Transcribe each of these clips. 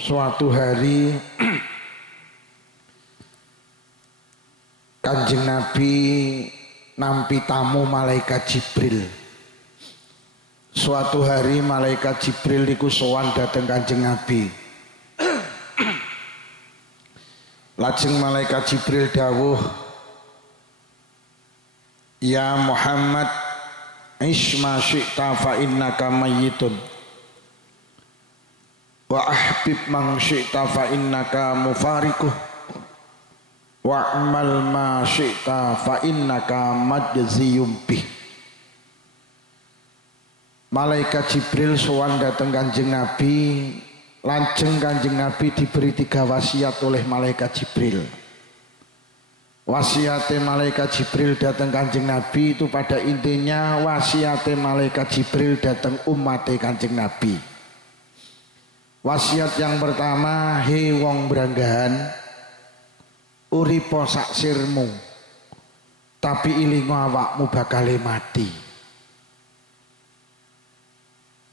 Suatu hari Kanjeng Nabi nampi tamu malaikat Jibril. Suatu hari malaikat Jibril niku sowan dateng Kanjeng Nabi. Lajeng malaikat Jibril dawuh, "Ya Muhammad, isma syi'ta fa innaka mayyitun wa ahbib man syi'ta fa innaka mufariquh wa'mal ma syi'ta fa innaka majziyum bih." Malaikat Jibril sowan dateng Kanjeng Nabi. Lajeng Kanjeng Nabi diberi 3 wasiat oleh malaikat Jibril. Wasiatnya malaikat Jibril datang Kanjeng Nabi itu pada intinya wasiatnya malaikat Jibril datang umatnya Kanjeng Nabi. Wasiat yang pertama, he wong branggahan, uripo sak sirmu, tapi ilingo awakmu bakal mati.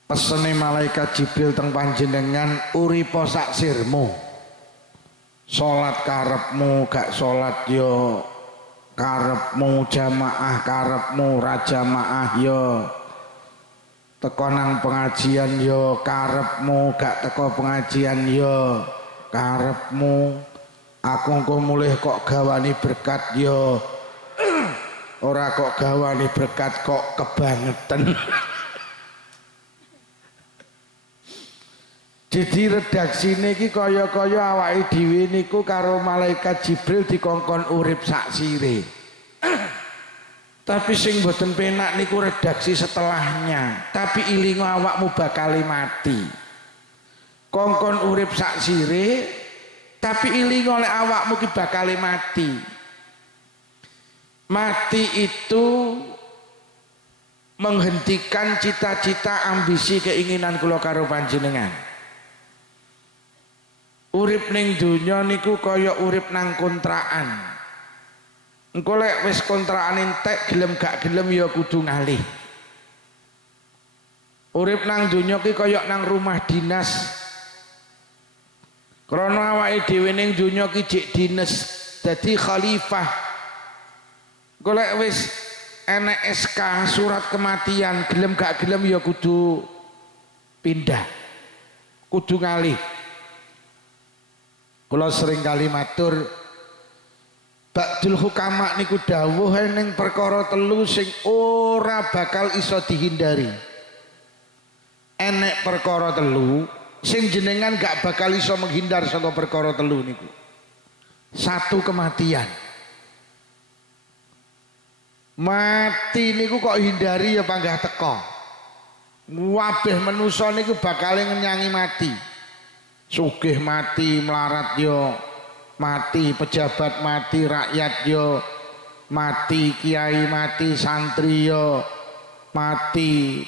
Pesene malaikat Jibril teng panjenengan, uripo sak sirmu, salat karepmu gak salat yo karepmu, jamaah karepmu ra jamaah yo, teko nang pengajian yo karepmu gak teko pengajian yo karepmu, aku engko mulih kok gawani berkat yo ora kok gawani berkat kok kebangetan. Jadi redaksi niki kaya-kaya awake dhewe niku karo malaikat Jibril dikongkon urip sak sire. Tapi sing mboten penak niku redaksi setelahnya, tapi ilingo awakmu bakal mati. Kongkon urip sak sire, tapi ilingo oleh awakmu ki bakal mati. Mati itu menghentikan cita-cita, ambisi, keinginan kula karo panjenengan. Urip ning donya niku kaya urip nang kontrakan. Engko lek wis kontrakan entek gelem gak gelem ya kudu ngalih. Urip nang donya ki kaya nang rumah dinas. Krana awake dhewe ning donya ki jek dinas dadi khalifah. Engko lek wis enek SK surat kematian gelem gak gelem ya kudu pindah. Kudu ngalih. Kula sering kali matur Ba'dul hukama niku dawuh ning perkara 3 sing ora bakal iso dihindari. Enek perkara 3 sing jenengan gak bakal iso menghindar saka perkara 3 niku. 1, kematian. Mati niku kok hindari ya panggah teko. Wabeh manusa niku bakal ngenyangi mati. Sugih mati, melarat yo mati, pejabat mati, rakyat yo mati, kiai mati, santri yo mati,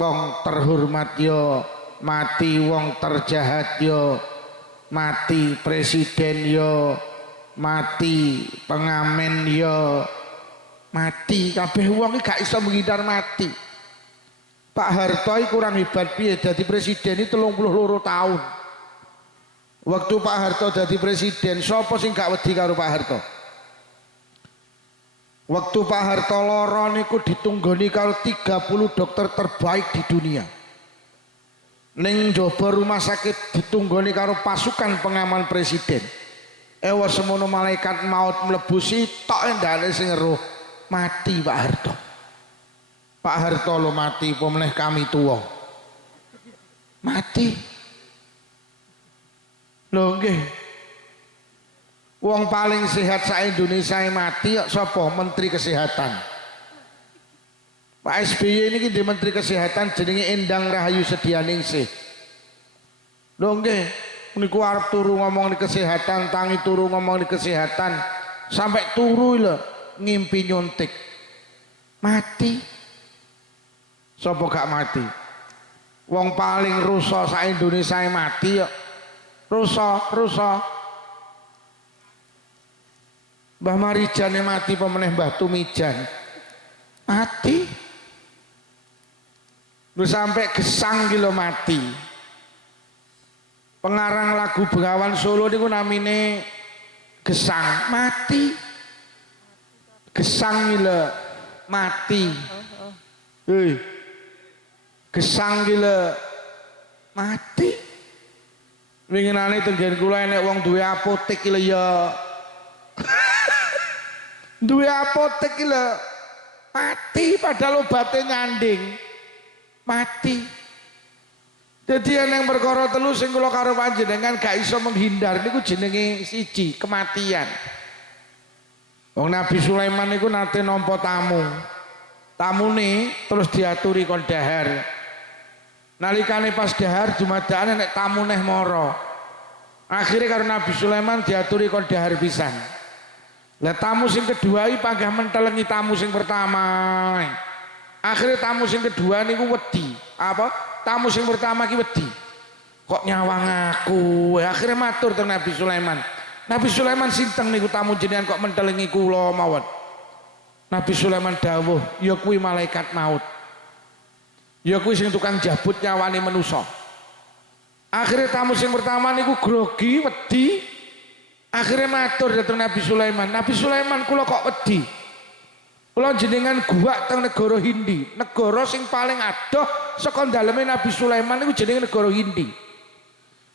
wong terhormat yo mati, wong terjahat yo mati, presiden yo mati, pengamen yo mati, kabeh wong gak iso menghindar mati. Pak Harto kurang hebat piye dadi presiden itu 32 tahun. Waktu Pak Harto dadi presiden, sapa sing gak wedi karo Pak Harto? Waktu Pak Harto lara niku ditunggoni karo 30 dokter terbaik di dunia. Ning njaba rumah sakit ditunggoni karo pasukan pengaman presiden. Ewa semono malaikat maut mlebu sitok endane sing eruh mati Pak Harto. Pak Harto lo mati, pemeneh kami tua mati. Lho nggih, wong paling sehat sa Indonesia mati sapa? Menteri Kesehatan. Pak SBY ini di Menteri Kesehatan jenenge Endang Rahayu Sedianingsih. Lho nggih, niku arep turu ngomong di kesehatan, tangi turu ngomong di kesehatan, sampai turu lho ngimpi nyuntik mati. Sopo gak mati? Wong paling rusa sa Indonesia mati ya. Rusa. Mbah Marijane mati, pemeneh Mbah Tumijan mati. Lu sampai gesang kilo mati. pengarang lagu Bengawan Solo niku namine Gesang mati. Gesang gila mati. Hei. Gesang gila mati. Winginane tenggen kula enek wong duwe apotek iki lho ya. Duwe apotek iki lho mati padahal obatnya nyanding. Mati. Jadi yang perkara telu sing kula karo panjenengan gak iso menghindar niku jenenge siji kematian. Wong Nabi Sulaiman niku nate nampa tamu. Tamune terus diaturi kon dahar. Nalikane pas dahar jumadane nek tamu neh mara. Akhire karo Nabi Sulaiman diaturi kon dahar pisan. Lah tamu sing kedua iki panggah mentelengi tamu sing pertama. Akhirnya tamu sing kedua niku wedi. Apa? Tamu sing pertama ki wedi. Kok nyawang aku? Akhirnya matur teng Nabi Sulaiman. Nabi Sulaiman sinten niku tamu jenengan kok mentelengi kula mawon. Nabi Sulaiman dawuh, ya kuwi malaikat maut. Ya kuwi sing tukang jabut nyawane manusa. Akhirnya tamu sing pertama niku grogi, wedi. Akhirnya matur dateng Nabi Sulaiman. Nabi Sulaiman kula kok wedi? Kula jenengan guwak teng negara Hindi, negara sing paling adoh saka daleme Nabi Sulaiman niku jenenge negara Hindi.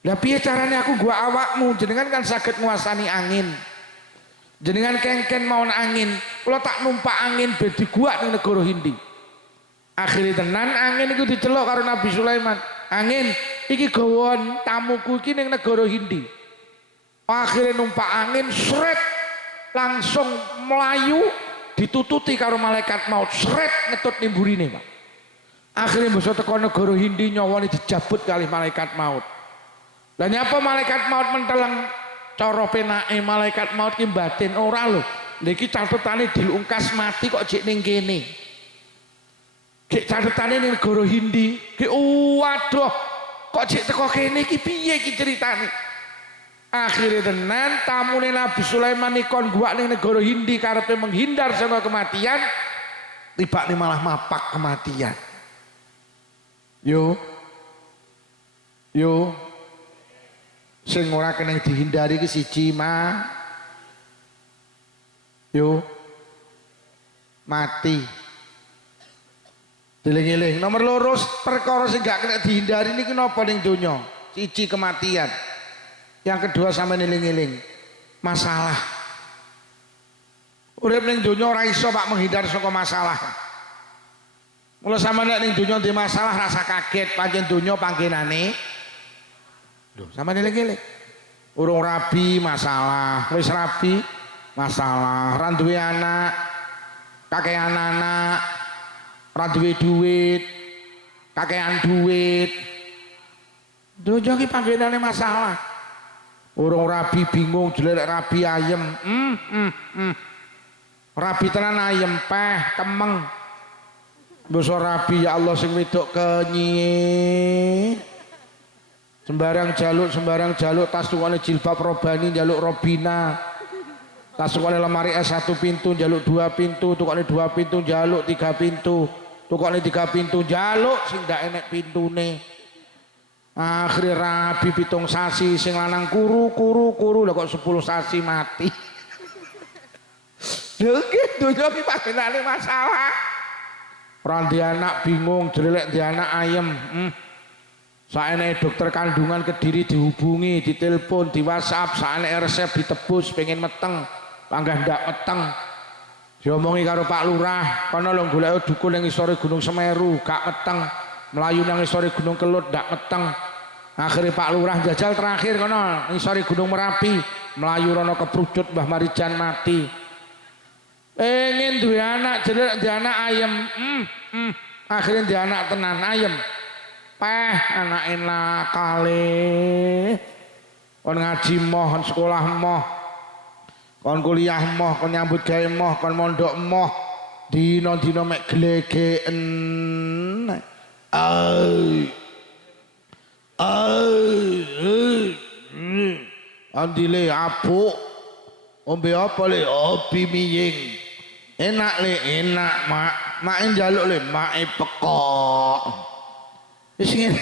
Lah piye carane aku guwak awakmu? Jenengan kan saged nguasani angin. Jenengan kengken mawon angin, kula tak numpak angin ben diguwak ning negara Hindi. Akhire tenan angin iku diceluk karo Nabi Sulaiman. Angin, iki gawon tamuku iki ning negara Hindi. Akhire numpak angin sret langsung melayu ditututi karo malaikat maut seret ngetut nimburine Pak. Akhirnya bisa teko negara Hindi nyawane dijabut kali malaikat maut. Lah nyapa malaikat maut menteleng cara penake malaikat maut ki batin ora lho. Lha iki catetane dilungkas mati kok jek ning kene. Ki catetane ning negara Hindi, ki waduh kok jek teko kene iki piye iki ceritane? Akhirnya tenan tamune Nabi Sulaiman ikon guak ning negara Hindi karepe menghindar sama kematian, tiba nih malah mapak kematian. Yo sing ora kena dihindari ki siji yo mati. Deling-eling nomor loro perkara sing gak kena dihindari niki napa ning donya? Siji kematian. Yang kedua sama niling-iling masalah. Urip ning donya ora iso Pak menghindar saka masalah. Mula sama nek ning donya di masalah rasa kaget pancen donya panggenane. Lho, sama niling-iling. Urung rabi masalah, wis rabi masalah, ra duwe anak, kakean anak, ra duwe duit, kakean duit. Donya ki panggenane masalah. Urung rabi bingung jelek rabi ayem. Rabi tenan ayem peh kemeng. Basa rabi ya Allah sing wedok kenyi. Sembarang jaluk tas tukane jilbab robani jaluk robina. Tas tukane lemari S1 pintu jaluk 2 pintu, tukane 2 pintu jaluk 3 pintu. Tukane 3 pintu jaluk sing ndak enek pintune. Akhirnya rabi pitung sasi sing lanang kuru lah kok 10 sasi mati. Lho gitu iki panggenane masalah. Ora di anak bingung jelek di anak ayem. Saene dokter kandungan Kediri dihubungi, ditelepon, di WhatsApp, saene resep ditebus pengen meteng, panggah ndak meteng. Diomongi karo Pak Lurah, kono lho golek dukun ning isore Gunung Semeru, gak meteng. Melayu nang isore Gunung Kelut ndak meteng. Akhirnya Pak Lurah jajal terakhir kono isore Gunung Merapi, melayu rono keprucut Mbah Marijan mati. Pengen duwe anak jelek di anak ayem. Akhirnya di anak tenan ayem. Peh anak enak kali. Kon ngaji moh, kon sekolah moh. Kon kuliah moh, kon nyambut gawe moh, kon mondok moh. Dino-dino mek glegeken. Andile apuk. Ombe apa le? Obi miying. Enak le, enak mak. Mak njaluk le, mak pekok. Wis ngene.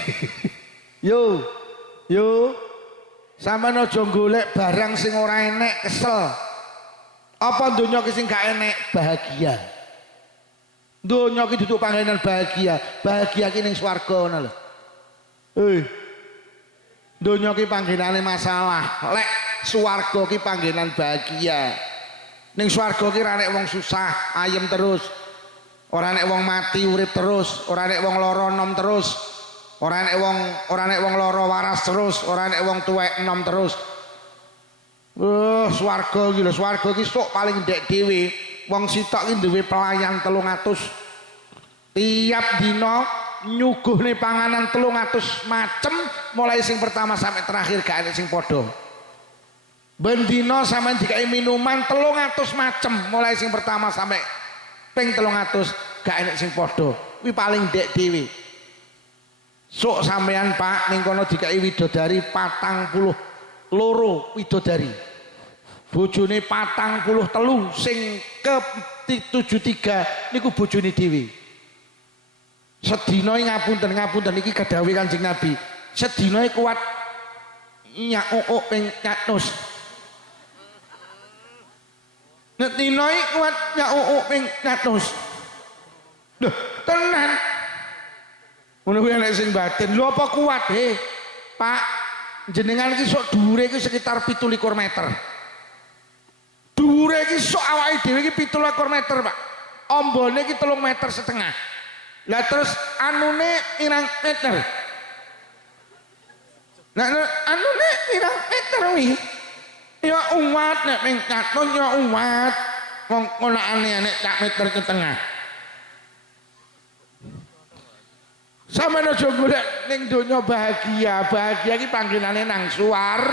Yo. Sampeyan aja golek barang sing ora enek kesel. Apa donya ki sing gak enek bahagia. Donya ki duduk panggenan bahagia. Bahagia ki ning swarga ngono lho. Donya ki panggenane masalah. Lek swarga ki panggenan bahagia. Ning swarga ki ora nek wong susah, ayem terus. Ora nek wong mati urip terus, ora nek wong lara nom terus. Ora nek wong lara waras terus, ora nek wong tuwek enom terus. Swarga iki lho, swarga iki sok paling ndek dhewe. Wong sitok iki duwe pelayan 300. Tiap dina nyuguhne panganan 300 macem, mulai sing pertama sampai terakhir gak enek sing padha. Ben dina sampean dikai minuman 300 macem, mulai sing pertama sampai ping 300 gak enek sing padha. Kuwi paling ndek dhewe. Sok sampean Pak ning kono dikai widodari 42 widodari. Bojone 43 sing ke 73 niku bojone dhewe. Sedina ngapunten iki kadhawuhe Kanjeng Nabi. Sedina kuat nyak ping 100. Nek dina kuat nyak ping 100. Lho, tenan. Ngono kuwi nek sing batin. Lho apa kuat Pak? Jenengan iki sok dhuwure iki sekitar 17 meter. Dhuwure iki sok awake dhewe iki 17 meter, Pak. Ombone iki 3,5 meter. Lah terus anune pirang meter? Nah anune pirang meter wi? Ya umat nek ping 100 ya umat. Wong konakane nek sak meter ke tengah. Sampeyan aja golek ning donya bahagia. Bahagia iki panggenane nang suar.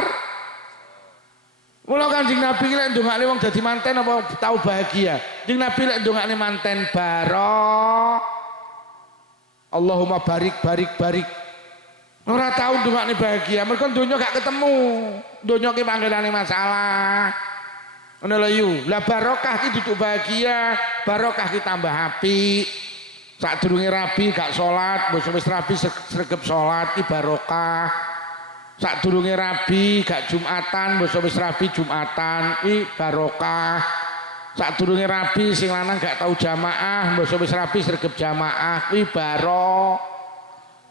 Mula Kanjeng Nabi lek ndongakne wong dadi manten apa tau bahagia? Kanjeng Nabi lek ndongakne manten barok. Allahumma barik. Ora tau ndongakne bahagia, mergo donya gak ketemu. Donya ki panggenane masalah. Ngono lho yu. Lah barokah ki duduk bahagia, barokah ki tambah apik. Sadurunge rabi gak salat, mbok wis rabi sregep salat ki barokah. Sadurunge rabi gak Jumatan, mbok wis rabi Jumatan ki barokah. Sadurunge rabi sing lanang gak tau jamaah, mbok wis rabi sregep jamaah ki barokah.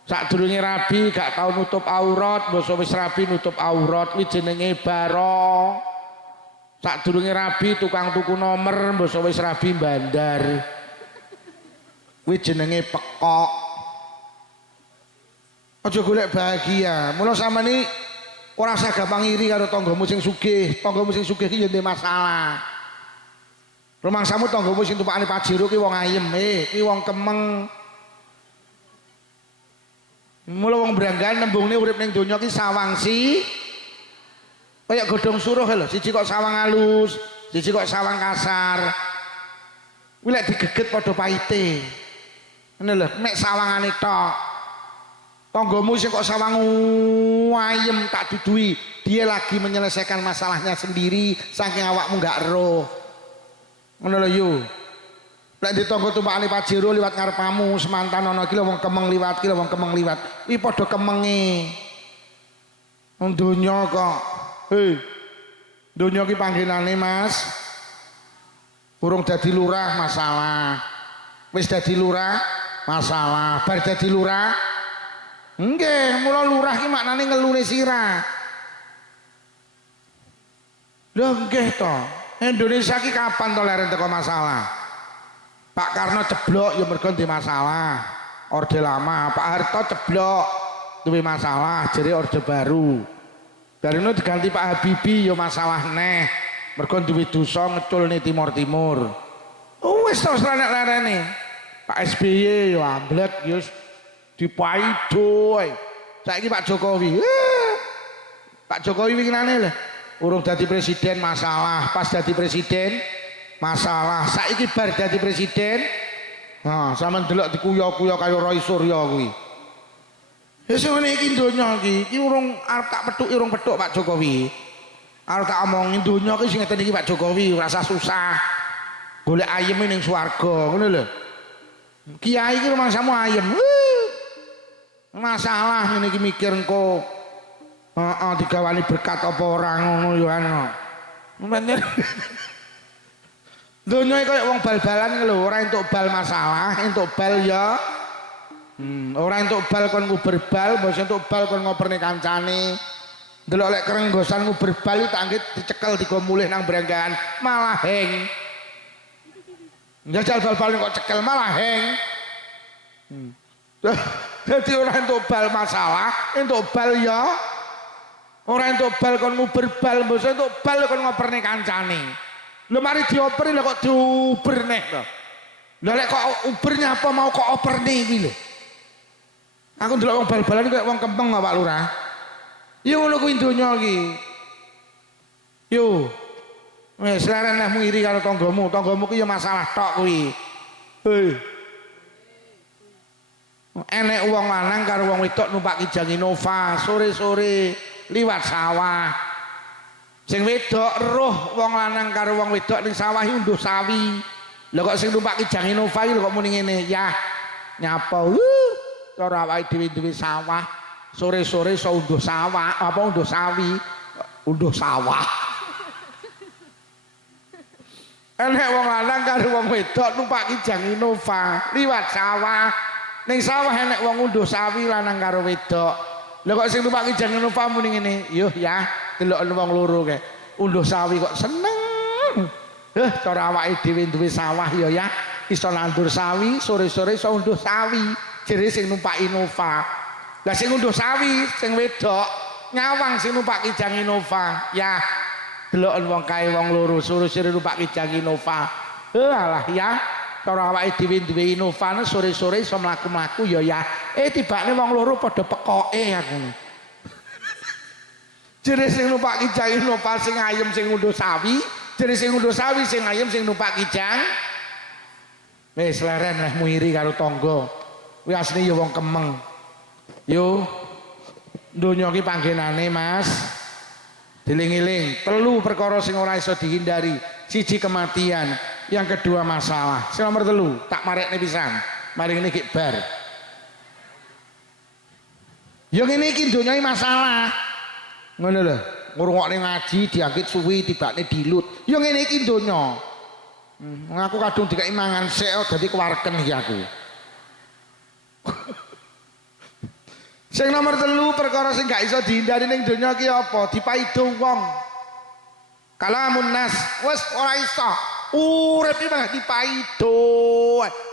Sadurunge rabi gak tau nutup aurat, mbok wis rabi nutup aurat ki jenenge barokah. Sadurunge rabi tukang tuku nomor, mbok wis rabi bandar. Kuwi jenenge pekok. Aja golek bahagia. Mula sampeyan ora usah gampang iri karo tanggamu sing sugih. Tanggamu sing sugih ki yo ndek masalah. Rumangsamu tanggamu sing tumpakane pajero ki wong ayem, ki wong kemeng. Mula wong branggan nembungne urip ning donya ki sawangsi. Kaya godhong suruh lho, siji kok sawang alus, siji kok sawang kasar. Kuwi lek digeget padha pahite. Ngono lho, nek sawangane tok. Tanggamu sing kok sawang ayem tak dudui, dia lagi menyelesaikan masalahnya sendiri saking awakmu gak roh. Ngono lho yo. Lek ditangga tumpakane pajero liwat ngarepamu, semantan ana iki lho wong kemeng liwat, iki lho wong kemeng liwat. Iki padha kemenge. Wong donya kok. Donya ki panggenane Mas. Urung dadi lurah masalah. Wis dadi lurah masalah. Bar dadi lurah nggih, mula lurah ki maknane ngelune sirah. Lho nggih to. Indonesia ki kapan to leren teko masalah? Pak Karno ceblok ya mergo ndek masalah. Orde lama, Pak Harto ceblok duwe masalah, jere orde baru. Barino diganti Pak Habibie ya masalah neh. Mergo duwe dosa ngeculne timur-timur. Wis to lerene. Pak SBY ya amblek ya dipaido ae. Saiki Pak Jokowi. Pak Jokowi winginane lho, urung dadi presiden masalah, pas dadi presiden masalah. Saiki bar dadi presiden, nah sampean delok dikuyo-kuyo kaya Roy Suryo kuwi. Wis ngene iki donya iki urung arep tak pethuki urung pethuk Pak Jokowi. Arep tak omongin donya iki sing ngeten iki Pak Jokowi, ora usah susah. Golek ayeme ning swarga, ngono lho. Kiai iki rumangsamu ayem. Masalah ngene iki mikir engko Heeh, digawani berkat apa ora ngono yo ana. Pancen donya iki koyo wong bal-balan lho, ora entuk bal masalah, entuk bal ya. Ora entuk bal kon nguber bal, mbok entuk bal kon ngoperne kancane. Delok lek kerenggosan nguber bal tak anggit dicekel digo mulih nang branggahan, malah heng. Njajal bal-bal kok cekel malah heng. Jadi ora entuk bal masalah, entuk bal ya. Ora entuk bal kon nguber bal, mbok entuk bal kon ngoperne kancane. Lho mari dioperi lho kok diuber neh to. Lha lek kok ubernya apa mau kok operne iki lho. Aku ndelok wong bal-balan kaya wong kempeng Pak Lurah. Ya ngono kuwi donya iki. Yo. Wis larenahmu iri karo tanggamu, tanggamu ki ya masalah tok kuwi. Hei. Enek wong lanang karo wong wedok numpak Kijang Innova sore-sore liwat sawah. Sing wedok roh wong lanang karo wong wedok ning sawah unduh sawi. Lah kok sing numpak Kijang Innova iki kok muni ngene, ya nyapa cara awake dhewe sawah sore-sore iso unduh sawah apa unduh sawi unduh sawah. Enek wong lanang karo wong wedok numpak Kijang Innova liwat sawah. Ning sawah enek wong unduh sawi lanang karo wedok. Lah kok sing numpak Kijang Innova muni ngene, "Yuh ya, delok wong loro kae. Unduh sawi kok seneng." Cara awake dhewe duwe sawah ya, iso nandur sawi, sore-sore iso unduh sawi. Jere sing numpak Innova. Lah sing unduh sawi, sing wedok nyawang sing numpak Kijang Innova. Ya, delok wong kae wong loro sore-sore numpak Kijang Innova. Alah ya. Cara awake dhewe duwe Innova sore-sore iso mlaku-mlaku ya. Tibane wong loro padha pekoke aku. Jere sing numpak Kijang Innova sing ayem sing unduh sawi, jere sing unduh sawi sing ayem sing numpak Kijang. Wis leren lehmu iri karo tangga. Kuwi asline ya wong kemeng. Yo. Donya iki panggenane, Mas. Diling-iling, telu perkara sing ora iso dihindari. Siji kematian, yang kedua masalah. Sing nomor telu, tak marekne pisan. Mari ngene iki bar. Yo ngene iki donya masalah. Ngono lho, ngrungokne ngaji diangkit suwi tibane dilut. Yo ngene iki donya. Aku kadung dikai mangan sik dadi kewarken iki aku. Sing nomor telu perkara sing gak iso dihindari ning donya iki apa? Dipaido wong. Kalamun nas wis ora iso. Urip iki mah dipaido.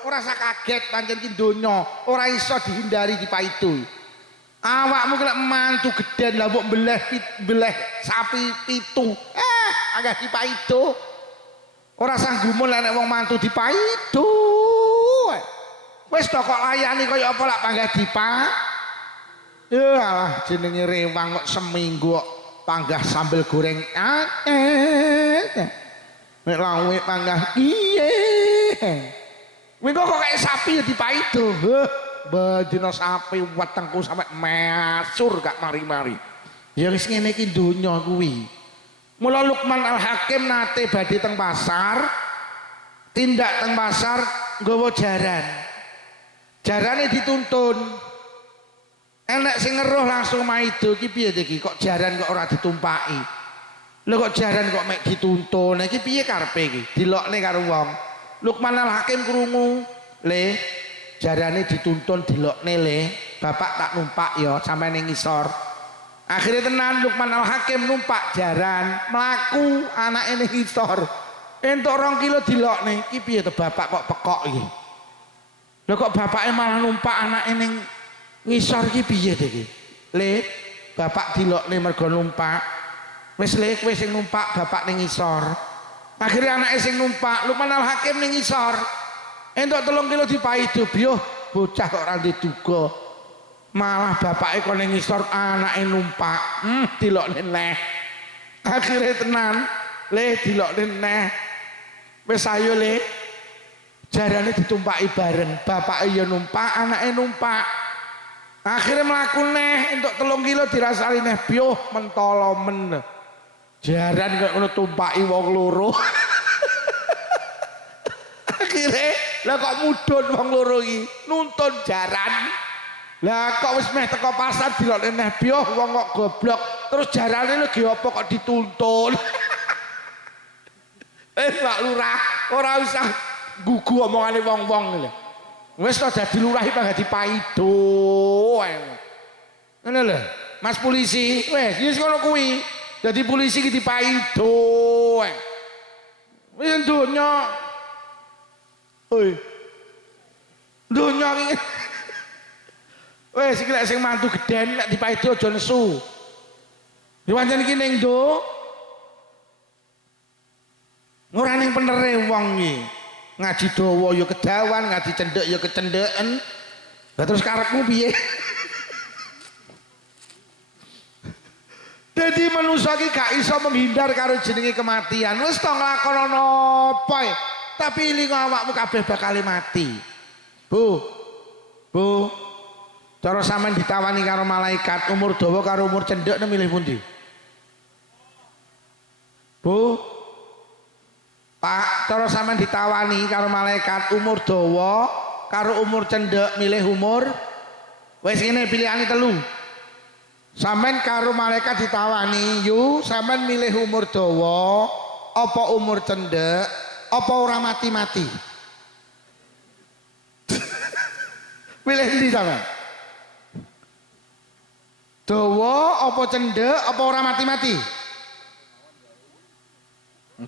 Ora usah kaget pancen iki donya, ora iso dihindari dipaido. Awakmu kena mantu gedhen lah mbok beleh sapi pitu. Agak dipaido. Ora sanggumun nek wong mantu dipaido. Wis kok layani kaya apa lak panggah ya alah jenenge rewang kok seminggu kok panggah sambel goreng nek lawe panggah iye kuwi kok kayak sapi ya dipaido badina sapi wetengku sampe masur gak mari-mari ya wis ngene iki donya kuwi. Mula Luqman Al-Hakim nate badhe teng pasar tindak teng pasar nggawa jaran. Jarane dituntun. Enek sing ngeruh langsung maido iki piye iki kok jaran kok ora ditumpaki. Lho kok jaran kok mek dituntun. Iki piye karepe iki? Dilokne karo wong. Luqman Al-Hakim krungu, "Le, jarane dituntun dilokne le. Bapak tak numpak ya sampe ning ngisor." Akhirnya tenan Luqman Al-Hakim numpak jaran, mlaku anake ning ngisor. Entuk 2 kilo dilokne. Iki piye to bapak kok pekok iki? Lho kok bapaknya malah numpak anake ning ngisor iki piye to iki? Le, bapak dilokne mergo numpak. Wis le kowe sing numpak bapak ning ngisor. Akhirnya anake sing numpak Luqman Al-Hakim ning ngisor. Entuk 3 kilo dipaido, biyo bocah kok ora duga. Malah bapake kok ning ngisor anake numpak. Dilokne neh. Akhirnya tenan, le dilokne neh. Wis ayo le. Jarane ditumpaki bareng, bapake ya numpak, anake numpak. Akhirnya mlaku neh entuk 3 kilo dirasani neh biyo mentolo men. Jaran kok ngono tumpaki wong loro. Akhirnya lah kok mudhun wong loro iki nuntun jaran. Lah kok wis meh teko pasar dilokne neh bioh wong kok goblok. Terus jarane lagi apa kok dituntun. Pak Lurah, ora usah gugu omongane wong-wong lho. Wis to dadi lurah iki dadi paido. Ngono lho. Mas polisi, wis ngono kuwi. Dadi polisi iki dipaido. Wis donya. Oi. Donya iki wes iki lek sing mantu gedhen nek dipaido aja nesu. Yo pancen iki ning ndo. Ora ning penere wong iki. Ngaji dawa ya kedawan, ngaji cendhek ya kecendheken. Lah terus karepmu piye? Dadi manusa iki gak iso menghindar karo jenenge kematian. Wis to nglakono apa ae. Tapi iling awakmu kabeh bakal mati. Bu. Cara sampean ditawani karo malaikat umur dawa karo umur cendhek milih pundi? Bu. Pak, cara sampean ditawani karo malaikat umur dawa karo umur cendhek milih umur. Wis ngene pilihane telu. Sampean karo malaikat ditawani, yu sampean milih umur dawa apa umur cendhek apa ora mati-mati? Milih endi sampean? Dawa apa cendhek apa ora mati-mati?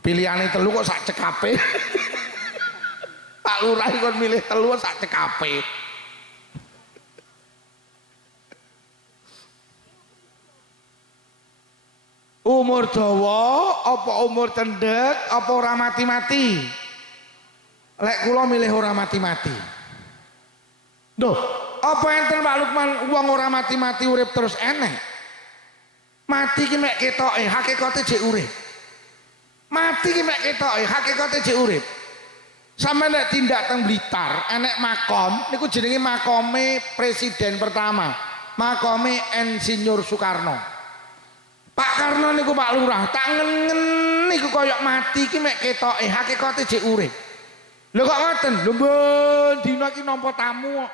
Pilihane telu kok sak cekape. Pak Lurah kon milih telu sak cekape. Umur dawa apa umur cendhek apa ora mati-mati? Lek kula milih ora mati-mati. Duh, apa enten Pak Lukman wong ora mati-mati urip terus enek? Mati ki mek ketoke, hakikate jek urip. Mati ki mek ketoke, hakikate jek urip. Sampe nek tindak teng Blitar, enek makom, niku jenenge makome presiden pertama. Makome Insinyur Soekarno. Pak Karno niku Pak Lurah, tak ngen niku koyok mati ki mek ketoke, hakikate jek urip. Lho kok ngoten? Lho ben dina iki nampa tamu kok.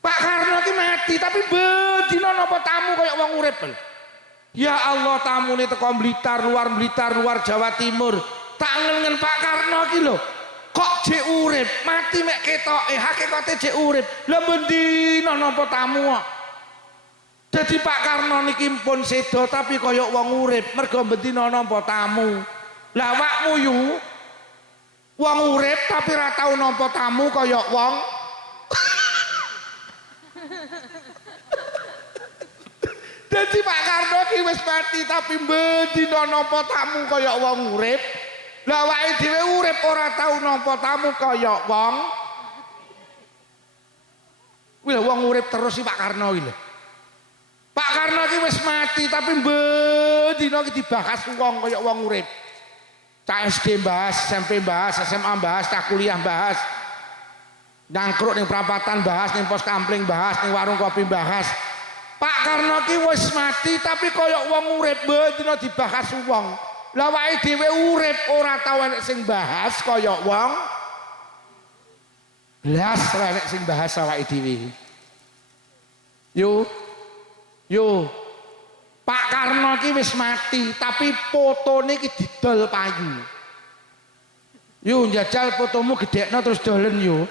Pak Karno ki mati tapi ben dina nampa tamu koyok wong urip lho. Ya Allah, tamune teko Blitar, luar Jawa Timur. Tak ngen Pak Karno ki lho. Kok jek urip, mati mek ketoke, hakikate jek urip. Lha ben dina nampa tamu kok. Jadi Pak Karno niki pun sedo tapi koyok wong urip, mergo bendina nampa tamu. Lah awakmu yu wong urip tapi ra tau nampa tamu koyok wong. Jadi Pak Karno ki wis mati tapi bendina nampa tamu koyok wong urip. Lah awake dhewe urip ora tau nampa tamu koyok wong. Wih wong urip terus si Pak Karno iki lho. Pak Karno ki wis mati tapi bendina ki dibahas wong kaya wong urip. Cah SD bahas, SMP bahas, SMA bahas, cah kuliah bahas. Nangkruk ning perapatan bahas, ning pos kampling bahas, ning warung kopi bahas. Pak Karno ki wis mati tapi kaya wong urip bendina dibahas wong. Lah awake dhewe urip ora tau enek sing bahas kaya wong. Blas ora enek sing bahas awake dhewe. Yo, Pak Karno ki wis mati, tapi fotone ki didol payu. Yo njajal fotomu gedekno terus dolen yo.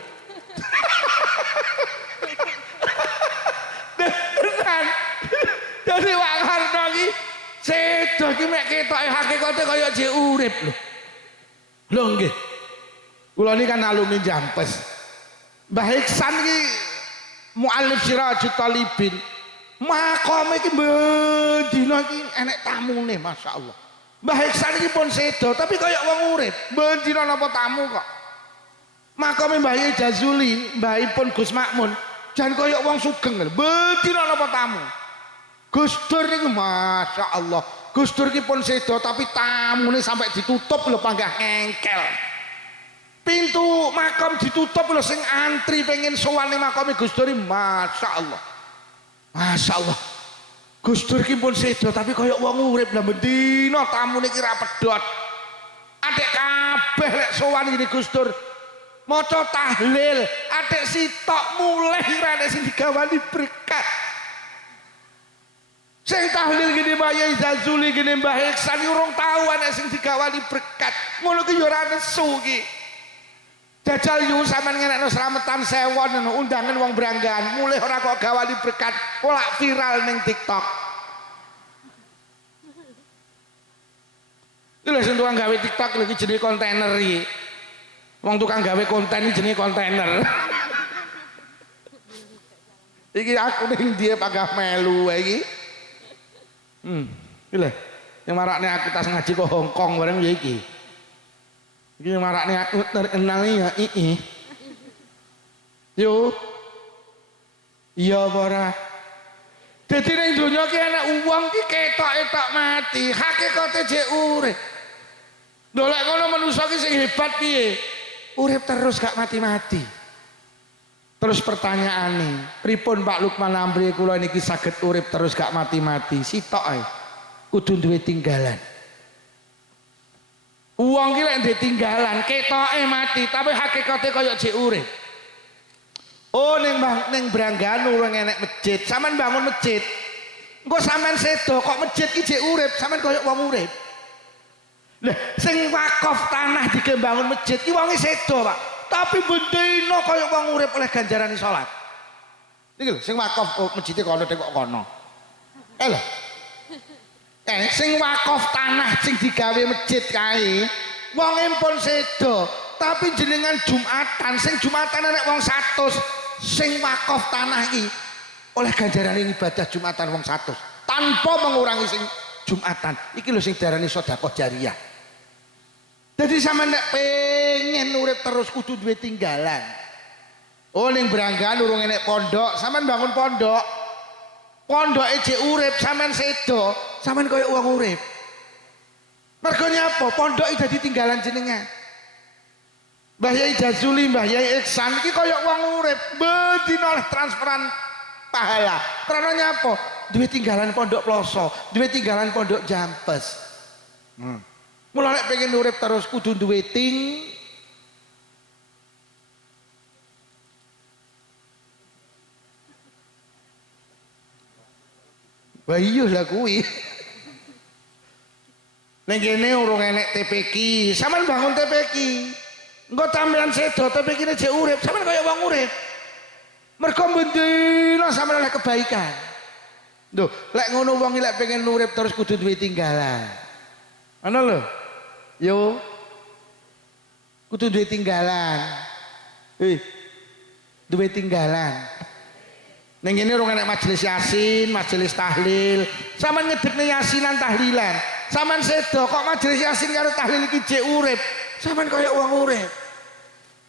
Tenan. Dadi Pak Karno ki sedo ki mek ketoke hakikate kaya jek urip lho. Lho nggih. Kula niki kan alumni Jampes. Mbah Iksan ki mualif Sirajut Talibin. Makome iki bendina iki enek tamune masyaallah. Mbah Iksan iki pun sedo tapi kaya wong urip, bendina napa tamu kok. Makome Mbah Yai Jazuli, mbahipun Gus Makmun, jan kaya wong sugeng lho, bendina napa tamu. Gus Dur niku masyaallah. Gus Dur iki pun sedo tapi tamune sampai ditutup lho panggah ngengkel. Pintu makam ditutup lho sing antri pengen sowan ning makame Gus Dur masyaallah. Masya Allah, Gus Dur ki pun sedo tapi kaya wong urip lah bendina tamune ki ra pedhot. Adek kabeh lek sowan ngene Gus Dur maca tahlil atik sitok mulai rene sing digawani berkat. Sing tahlil gini Mbah Yai Zazuli gini Mbah Iksan urung tahu ana sing digawani berkat. Ngono ki yo ora nesu ki. Jajal yu sampean ngenekno slametan sewon undangan wong Branggahan mulai ora kok gawani berkat ora viral ning TikTok. Iki lho sing tukang gawe TikTok lho iki jenenge kontainer iki. Wong tukang gawe konten iki jenenge kontainer. Iki aku ning dia pagah melu iki. Iki lho yang marakne aku tas ngaji ke Hongkong bareng ya iki. Iki marakne aku terkenal ya iki. Yo. Iya apa ora? Dadi ning donya ki ana wong ki ketok-etok mati, hakikate jek urip. Dolek ngono manusa ki sing hebat piye? Urip terus gak mati-mati. Terus pertanyaane, pripun Pak Lukman Amri kula niki saged urip terus gak mati-mati? Sitok ae. Kudu duwe tinggalan. Wong ki lek ndek tinggalan, ketoke mati, tapi hakikate kaya jek urip. Oh ning Branggahan urung enek masjid, sampean bangun masjid. Engko sampean sedo kok masjid ki jek urip, sampean kaya wong urip. Lah sing wakaf tanah digembangun masjid ki wonge sedo, Pak. Tapi bendina kaya wong urip oleh ganjaran salat. Iki lho sing wakaf masjide kono kok kono. Lho. Sing wakaf tanah sing digawe masjid kae wonge pun sedo, tapi jenengan Jumatan, sing Jumatan nek wong 100, sing wakaf tanah iki oleh ganjaran ibadah Jumatan wong 100 tanpa mengurangi sing Jumatan. Iki lho sing diarani sedekah jariyah. Jadi sama nek pengen urip terus kudu duwe tinggalan. Oh ning Branggahan urung enek pondok, sampean bangun pondok. Pondoke jek urip, sampean sedo, sampean koyo wong urip. Mergo nyapa? Pondoke dadi tinggalan jenengan. Mbah Yai Jazuli, Mbah Yai Iksan iki koyo wong urip, bendina oleh transferan pahala. Karena nyapa? Duwe tinggalan pondok Ploso, duwe tinggalan pondok Jampes. Mula nek pengen urip terus kudu duwe ting. Wah iya lah kuwi. Ning kene urung enek TPQ, sampean bangun TPQ. Engko sampean sedo TPQ-ne jek urip, sampean kaya wong urip. Mergo bendina sampean oleh kebaikan. Lho, lek ngono wong lek pengen urip terus kudu duwe tinggalan. Ana lho. Yo kudu duwe tinggalan. Duwe tinggalan. Ning kene ora enek majelis yasin, majelis tahlil. Sampeyan ngedekne yasinan tahlilan. Sampeyan sedo kok majelis yasin karo tahlil iki jek urip. Sampeyan kaya wong urip.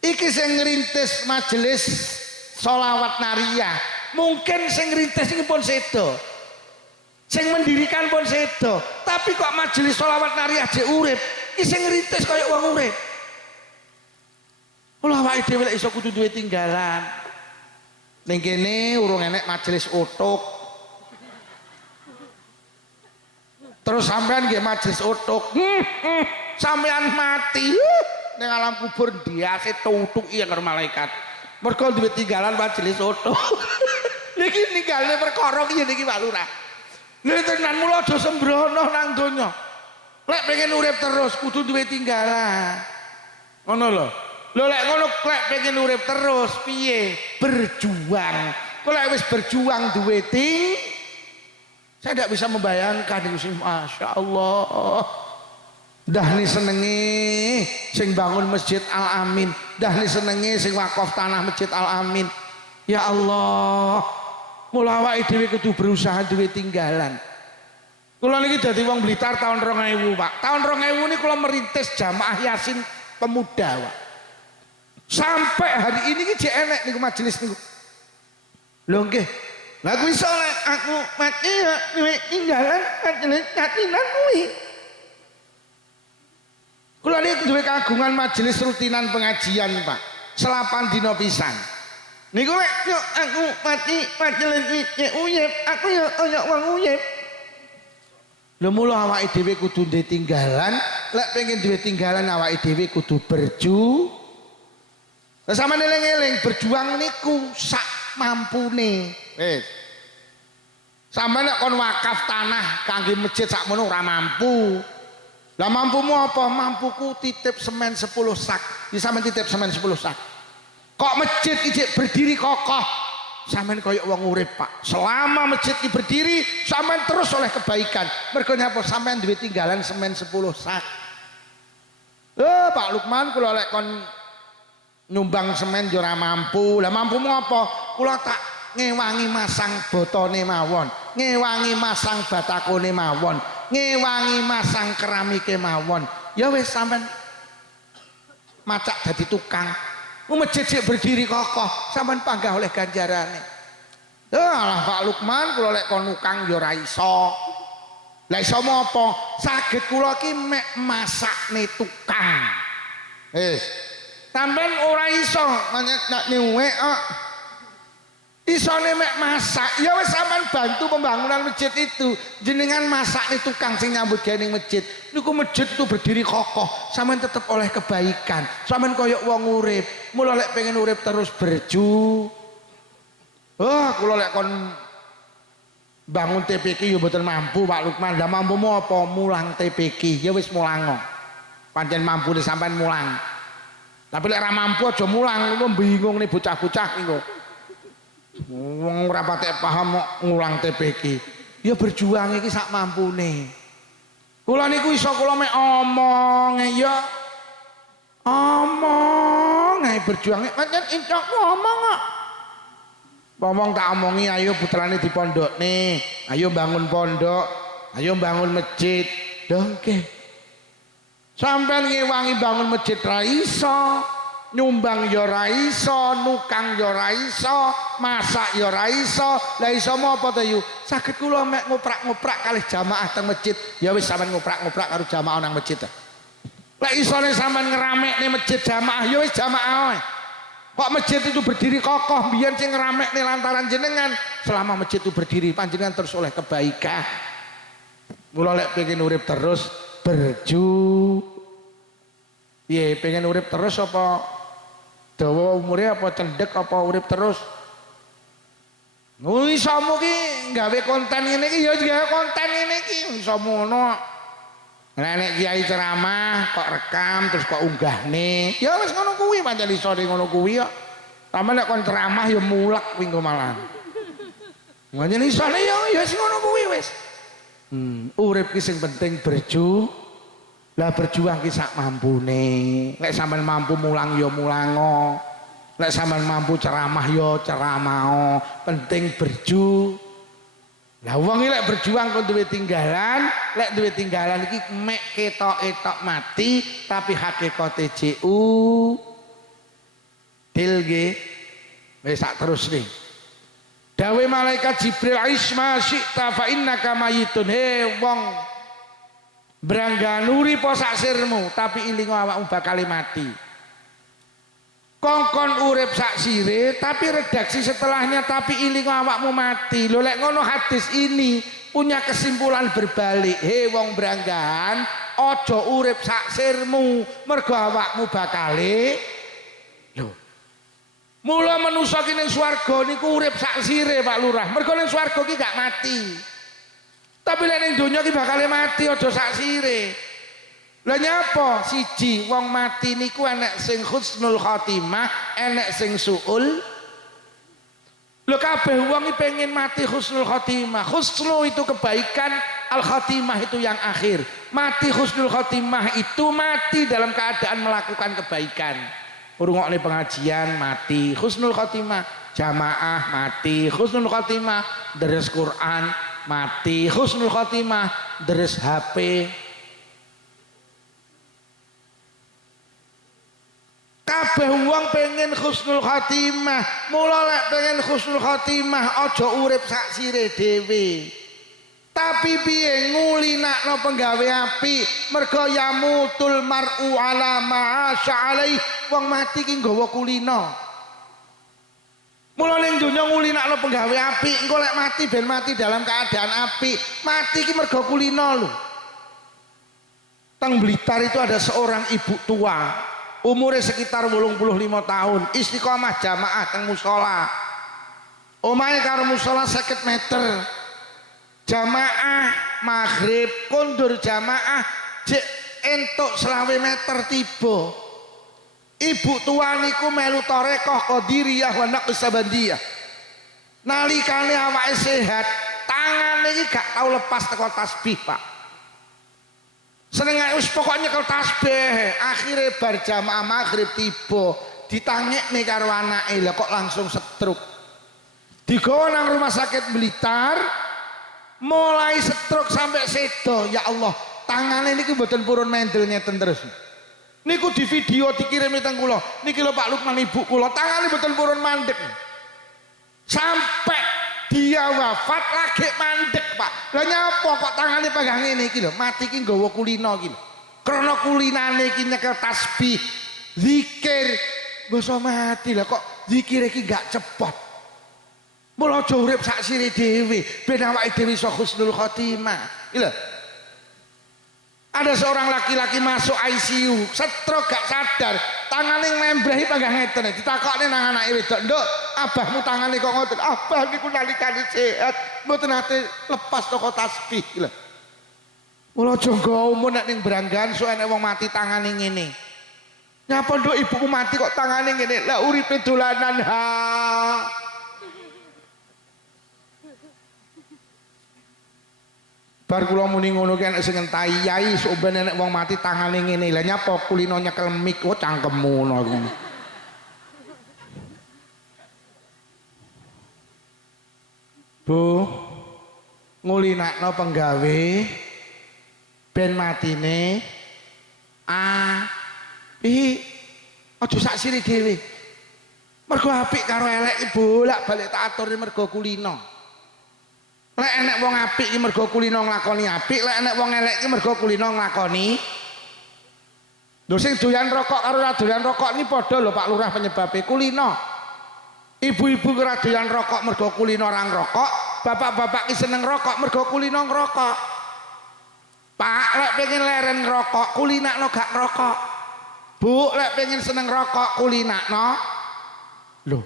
Iki sing ngrintis majelis sholawat nariyah. Mungkin sing ngrintis iki pun sedo. Sing mendirikan pun sedo. Tapi kok majelis sholawat nariyah jek urip. Iki sing ngrintis kaya wong urip. Kula awake dhewe lek iso kudu duwe tinggalan. Ning kene urung enek majelis utuk. Terus sampean nggih majelis utuk. Sampean mati ning alam kubur ndiase tutuk iya karo malaikat. Mergo duwe tinggalan majelis utuk. Niki ninggalne perkara iki niki Pak Lurah. Lha tenan mula aja sembrono nang donya. Lek pengen urip terus kudu duwe tinggalan. Ngono lho. Lho lek ngono lek pengen urip terus piye? Berjuang. Kok lek wis berjuang duwe ting, saya tidak bisa membayangkan itu sih, Masya Allah. Dah nih senengi sing bangun Masjid Al Amin, dah nih senengi sing wakaf tanah Masjid Al Amin. Ya Allah, mula awake dhewe kudu berusaha duwe tinggalan. Kula niki dadi wong Blitar tahun 2000, Pak. Tahun 2000 ini kula merintis jamaah Yasin pemuda, Pak. Sampai hari ini ki jek enek niku majelis niku. Lho nggih. Lah kuwi soleh aku mati ya duwe tinggalan majelis yatinan kuwi. Kula niki duwe kagungan majelis rutinan pengajian, Pak. Selapan dina pisan. Niku lek aku mati majelis iki uyep, aku ya kaya wong uyep. Lho mula awake dhewe kudu duwe tinggalan, lek pengen duwe tinggalan awake dhewe kudu Lah sampean eling-eling berjuang niku sak mampune. Wis. Sampeyan nek kon wakaf tanah kangge masjid sakmono ora mampu. Lah mampumu apa? Mampuku titip semen 10 sak. Ya sampeyan titip semen 10 sak. Kok masjid iki berdiri kokoh? Sampeyan koyo wong urip, Pak. Selama masjid iki berdiri, sampeyan terus oleh kebaikan. Mergo nyapa? Sampeyan duwe tinggalan semen 10 sak. Pak Lukman kula lek kon nyumbang semen yo ora mampu. Lah mampumu apa? Kula tak ngewangi masang botone mawon, ngewangi masang batakone mawon, ngewangi masang keramike mawon. Ya wis sampean macak dadi tukang. Masjid sik berdiri kokoh, sampean panggah oleh ganjarane. Lah Pak Lukman kula lek kon nukang ya ora iso. Lah iso apa? Saged kula ki mek masakne tukang. Sampeyan ora iso nak nyuwek kok. Isone mek masak. Ya wis sampean bantu pembangunan masjid itu. Jenengan masakne tukang sing nyambut gawe ning masjid. Niku masjid itu berdiri kokoh. Sampeyan tetep oleh kebaikan. Sampeyan koyo wong urip. Mula lek pengen urip terus berju. Kula lek kon bangun TPK ya mboten mampu Pak Lukman. Lah mampumu apa? Mulang TPK. Ya wis mulang. Pancen mampune sampean mulang. Tapi lek ora mampu aja mulang, lu bingung nih bocah-bocah iku. Wong ora patek paham kok ngulang TPK. Ya berjuang iki sak mampune. Kula niku iso kula mek omong ya. Omong ae berjuang pancen incok ngomong kok. Ngomong tak omongi ayo putrane dipondokne, ayo bangun pondok, ayo bangun masjid. Dongke. Sampai ngewangi bangun masjid ra iso, nyumbang ya ora iso, nukang ya ora iso, masak ya ora iso. Lah iso apa to yu? Saged kula mek ngoprak-ngoprak kalih jamaah teng masjid. Ya wis sampean ngoprak-ngoprak karo jamaah nang masjid. Lah isone sampean ngeramekne masjid jamaah ya wis jamaah wae. Kok masjid itu berdiri kokoh biyen sing ngeramekne lantaran jenengan. Selama masjid itu berdiri panjenengan terus oleh kebaikan. Mula lek pengen urip terus berju. Piye pengen urip terus apa dawa umure apa cendhek apa urip terus? Isomu ki gawe konten ngene iki ya gawe konten ngene iki iso ngono. Nek kiai ceramah kok rekam terus kok unggahne. Ya wis ngono kuwi pancen iso ngono kuwi kok. Sampe nek kon ceramah ya mulak kuwi malah. Pancen isone ya wis ngono kuwi wis. Urip ki sing penting berju. Lah berjuang ki sak mampune. Lek sampean mampu mulang ya mulango. Lek sampean mampu ceramah ya ceramah. Penting berju. Lah wong iki lek berjuang kok duwe tinggalan, lek duwe tinggalan iki mek ketok-etok mati tapi hakikate JU. Dil nggih. Wis sak terus nih. Dawe malaikat Jibril Aisma syi'ta fa innaka mayitun. He wong Brangganuri po sak sirmu tapi ilingo awakmu bakal mati. Kongkon urip sak sire tapi redaksi setelahnya tapi ilingo awakmu mati. Lho lek ngono hadis ini punya kesimpulan berbalik. He wong Branggan, ojo urip sak sirmu mergo awakmu bakale. Lho. Mula manusa ki ning swarga niku urip sak sire Pak Lurah. Mergo ning swarga ki gak mati. Tapi lek ning donya ki bakal mati aja sak sire. Lah nyapa? Siji wong mati niku enek sing husnul khotimah, enek sing suul. Lho kabeh wong iki pengen mati husnul khotimah. Husnul itu kebaikan, al khotimah itu yang akhir. Mati husnul khotimah itu mati dalam keadaan melakukan kebaikan. Rungokne pengajian mati husnul khotimah, jamaah mati husnul khotimah, deres Quran mati husnul khotimah, deres HP. Kabeh wong pengen husnul khotimah. Mula lek pengen husnul khotimah aja urip sak sire dhewe. Tapi piye ngulinakno penggawe apik, mergo yamutul mar'u ala ma'asya alaih. Wong mati ki nggawa kulino. Mula ning donya ngulinakno penggawe apik, engko lek mati ben mati dalam keadaan apik. Mati ki mergo kulino lho. Teng Blitar itu ada seorang ibu tua. umure sekitar 85 tahun, istiqomah jamaah teng musala. Omahe karo musala 50 meter. Jamaah maghrib kondur jamaah jek entuk 20 meter tiba. Ibu tua niku melu tarekah qadiriyah wa naqsabandiyah. Nalikane awake sehat, tangane iki gak tau lepas teko tasbih, Pak. Seneng wis pokoknya nyekel tasbih. Akhire bar jamaah maghrib tiba, ditangekne karo anake, lha kok langsung stroke. Digawa nang rumah sakit Blitar, mulai stroke sampai sedo. Ya Allah, tangane niki mboten purun mendel ngeten terus. Niku di video dikirimi teng kula. Niki lho Pak Lukman ibu kula, tangane mboten purun mandek. Sampai dia wafat lagi mandek, Pak. Lah nyapa kok tangane pegang ngene iki lho, mati iki nggawa kulino iki lho. Krana kulinane iki nyekel tasbih, zikir, basa mati lah kok zikir iki gak cepet. Mula aja urip sak sire dhewe, ben awake dhewe iso husnul khotimah. Iki lho. Ada seorang laki-laki masuk ICU, stroke gak sadar, tangane ngembrahi pegang ngeten, ditakokne nang anake wedok, "Nduk, abahmu tangane kok ngoten?" "Abah niku nalikane sehat, mboten nate lepas toko tasbih." Lho. Mula aja nggawa umum nek ning Branggan sok enek wong mati tangane ngene. Nyapa nduk ibuku mati kok tangane ngene? Lah uripe dolanan ha. Bar kula muni ngono ki enek sing ngentahi, "Yai, sok ben enek wong mati tangane ngene." Lah nyapa kulino nyekel mik, oh cangkemmu ngono. Bu, ngulinakno penggawe ben matine aja sak siri dhewe. Mergo apik karo elek iki bolak-balik tak aturi mergo kulino. Lek enek wong apik iki mergo kulino nglakoni apik, lek enek wong elek iki mergo kulino nglakoni. Lho sing doyan rokok karo ora doyan rokok iki padha lho Pak Lurah penyebabe kulino. Ibu-ibu ora doyan rokok mergo kulino ora ngrokok, bapak-bapak iki seneng rokok mergo kulino ngrokok. Pak lek pengen leren ngrokok, kulinakno gak ngrokok. Bu lek pengen seneng rokok, kulinakno. Lho.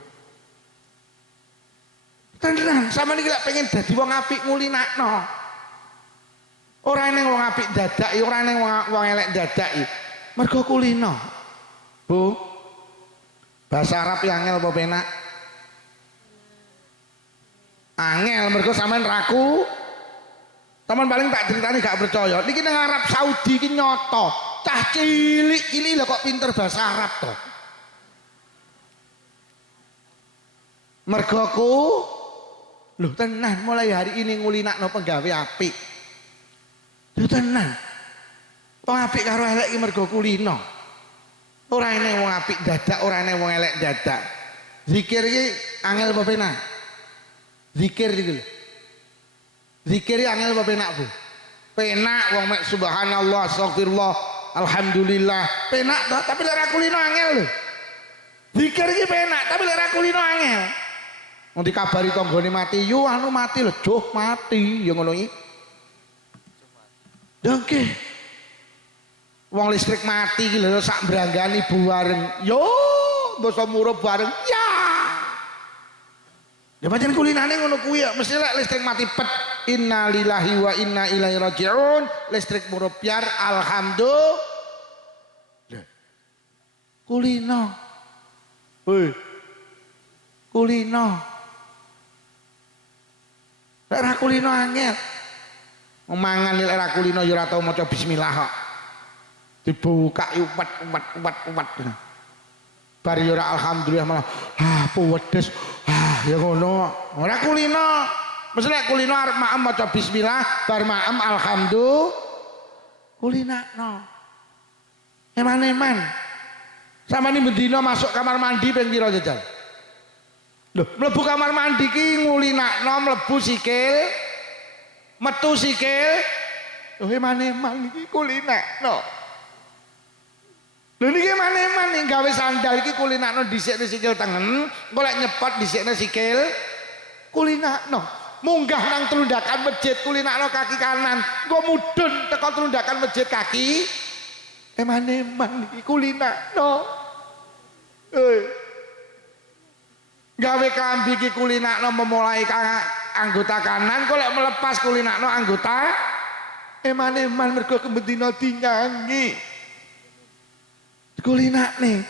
Tenan, sama niki lek pengen dadi wong apik ngulinakno. Ora ning wong apik dadaki, ora ning wong elek dadaki. Mergo kulino. Bu. Bahasa Arab yang angel apa penak? Angel mergo sampean raku. Taman paling tak ceritani gak percaya. Niki nang Arab Saudi iki nyoto. Cah cilik-cilik lho kok pinter bahasa Arab to. Mergo ku lho tenan mulai hari ini ngulinakno penggawe apik. Lho tenan. Wong apik karo elek iki mergo kulino. Ora enek wong apik dadak, ora enek wong elek dadak. Zikir iki angel apa penak? Zikir iki lho. Zikir iki angel apa penak, Bu? Penak wong mek subhanallah, astagfirullah, alhamdulillah. Penak toh, tapi lek ra kulino angel lho. Zikir iki penak, tapi lek ra kulino angel. Wong dikabari tanggane mati, "Yo anu mati lho, Duh mati." Ya ngono iki. Oke. Wong listrik mati iki lho sak branggani bareng. Yo, dosa murup bareng. Ya. Ya pancen kulinane ngono kuwi ya, mesti lek listrik mati pet. Innalillahi wa inna ilaihi rajiun. Listrik murup biar alhamdulillah. Kulino. Hei. Kulino. Lek ra kulino angel. Mangan lek ra kulino ya ora tau maca bismillah kok. Dibuka uwat. Bar ya ora alhamdulillah malah puwedes. Ya ngono. Ora kulino. Mesti lek kulino arep maem maca bismillah, bar maem alhamdulillah. Kulinakno. Eman-eman. Samane bendina masuk kamar mandi ping pira jajal? Loh, mlebu kamar mandi ki ngulinakno mlebu sikil, metu sikil. Loh eman-eman iki kulinakno. Lho niki eman-eman ning gawe sandal iki kulinakno dhisikne sikil tengen, engko lek nyepot dhisikne sikil kulinakno. Munggah nang telundakan masjid kulinakno kaki kanan, engko mudhun teko telundakan masjid kaki eman-eman iki kulinakno. Gawe klambi iki kulinakno memulai anggota kanan kok lek melepas kulinakno anggota eman-eman mergo kembendina dinyanyi. Kulinakne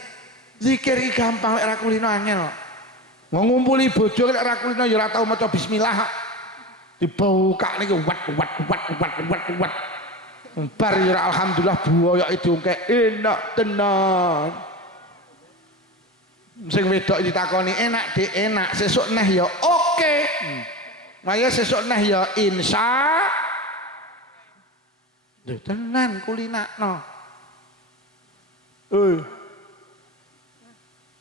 zikir iki gampang lek ra kulino angel. Wong ngumpuli bojo lek ra kulino ya ora tau maca bismillah. Dibuka niki wat. Bar ya alhamdulillah buaya diungke enak tenan. Sing wedok ditakoni enak Dik, enak. Sesuk neh ya oke. Maya sesuk neh ya insya. Lho tenan kulinakno.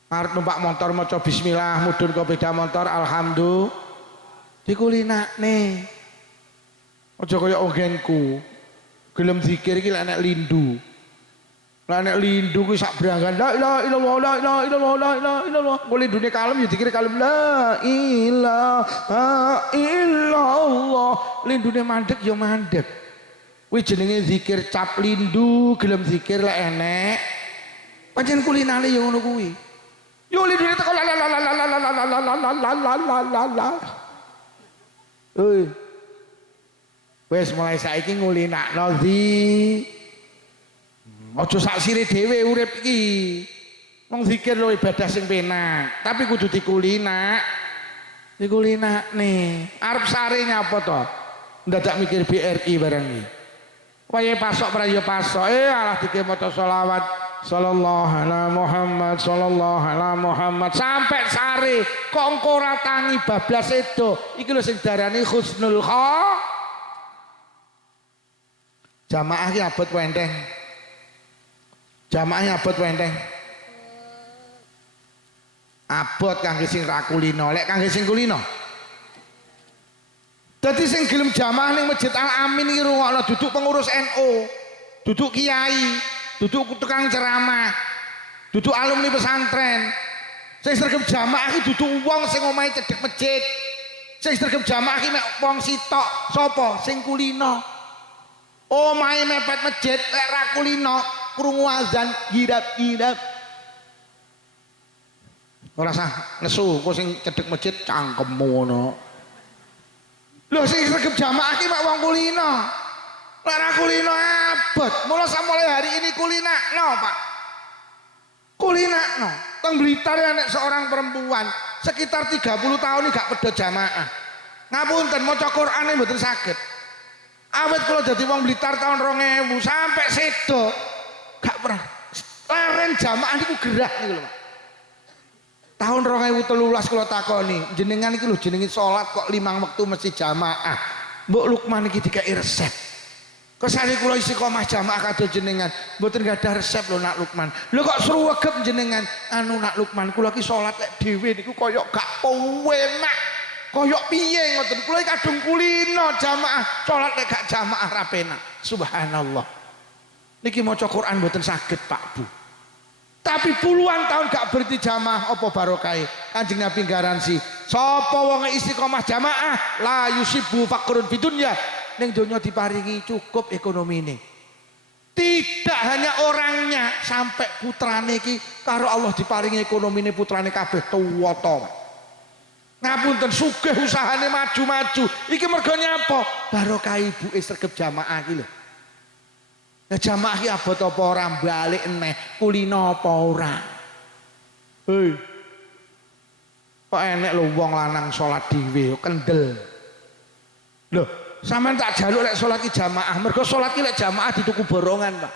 Arep numpak motor maca bismillah, mudhun ke sepeda motor alhamdulillah. Dikulinakne. Aja kaya ogenku. Gelem zikir iki lek nek lindu. Lah nek lindu kuwi sak brangan la ilaha illallah la ilaha illallah la ilaha illallah. Kok lindune kalem ya dikira kalem la ilaha illallah. Lindune mandek ya mandek. Kuwi jenenge zikir cap lindu, gelem zikir lek enek. Pancen kulinane ya ngono kuwi. Yo lindune teko la la la la la la la la la la. Wes mulai saiki ngulinakno zi. Aja sak sire dhewe urip iki. Wong zikir lho ibadah sing penak, tapi kudu dikulinak. Dikulinakne. Arep sare nyapa to? Ndadak mikir BRI barang iki. Wayahe pasok pra ya pasok. Alah dike maca selawat sallallahu alaihi Muhammad sallallahu alaihi Muhammad sampai sare kok engko ora tangi bablas edo. Iki lho sing darani husnul khatimah. Jamaah ki abot wenteng. Jamaahnya abot wenteng. Abot kangge sing ra kulino, lek kangge sing kulino. Dadi sing gelem jamaah ning Masjid Al Amin iki rungokno duduk pengurus NU, duduk kiai, duduk tukang ceramah, duduk alumni pesantren. Sing sregep jamaah iki duduk wong sing omahe cedhek masjid. Sing sregep jamaah iki mek wong sitok, sapa? Sing kulino. Omahe mepet masjid lek ra kulino krungu azan girap-girap. Ora sah nesu kok sing cedhek masjid cangkemmu ngono. Lho sing sregep jamaah iki mek wong kulino. Lek ra kulino abot. Mula sampe hari ini kulinakno, Pak. Kulinakno. Teng Blitar nek seorang perempuan sekitar 30 tahun iki gak pedhot jamaah. Ngapunten maca Qur'ane mboten saged. Awet kalau jadi wong Blitar tahun 2000 sampai sedo gak pernah leren jamaah niku gerah niku lho Pak. Tahun 2013 kalau takoni jenengan iki lho jenenge salat kok 5 wektu mesti jamaah. Mbok Lukman iki dikai resep. Kesane kula istiqomah jamaah kadang jenengan mboten gadah resep lho Nak Lukman. Lho kok sruwegep jenengan anu Nak Lukman kula ki salat lek dhewe niku kaya gak penak. Koyok piye ngoten kula kadung kulino jamaah salat nek gak jamaah ra penak. Subhanallah. Niki maca Quran mboten saged Pak Bu. Tapi puluhan tahun gak berhenti jamaah apa barokahe. Kanjeng Nabi garansi, sapa wong istiqomah jamaah la yusibu faqrun bidunya. Ning donya diparingi cukup ekonomine. Tidak hanya orangnya sampai putrane iki karo Allah diparingi ekonomine putrane kabeh tuwa-tuwa. Ngapunten sugih usahane maju-maju iki mergo nyapa barokah ibuke sregep jamaah iki lho. Nah jamaah iki abot apa ora balik eneh kulino apa ora. Hei. Kok enek lho wong lanang salat dhewe kendel. Lho, sampean tak jaluk lek salat iki jamaah mergo salat iki lek jamaah dituku borongan, Pak.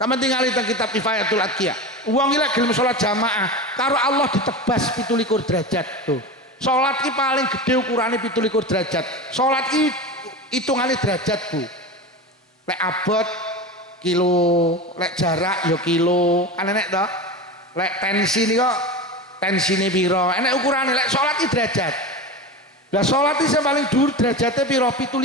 Sampeyan tingali teng kitab Kifayatul Adqiya. Wong iki lek gelem salat jamaah karo Allah ditebas 17 derajat tuh. Salat ki paling gede ukurane 17 derajat. Salat ki hitungane derajat, Bu. Lek abot kilo, lek jarak ya kilo. Kan enek to? Lek tensi nika tensine pira? Enek ukurane lek salat ki derajat. Lah salat iki sing paling dhuwur derajate pira? 17.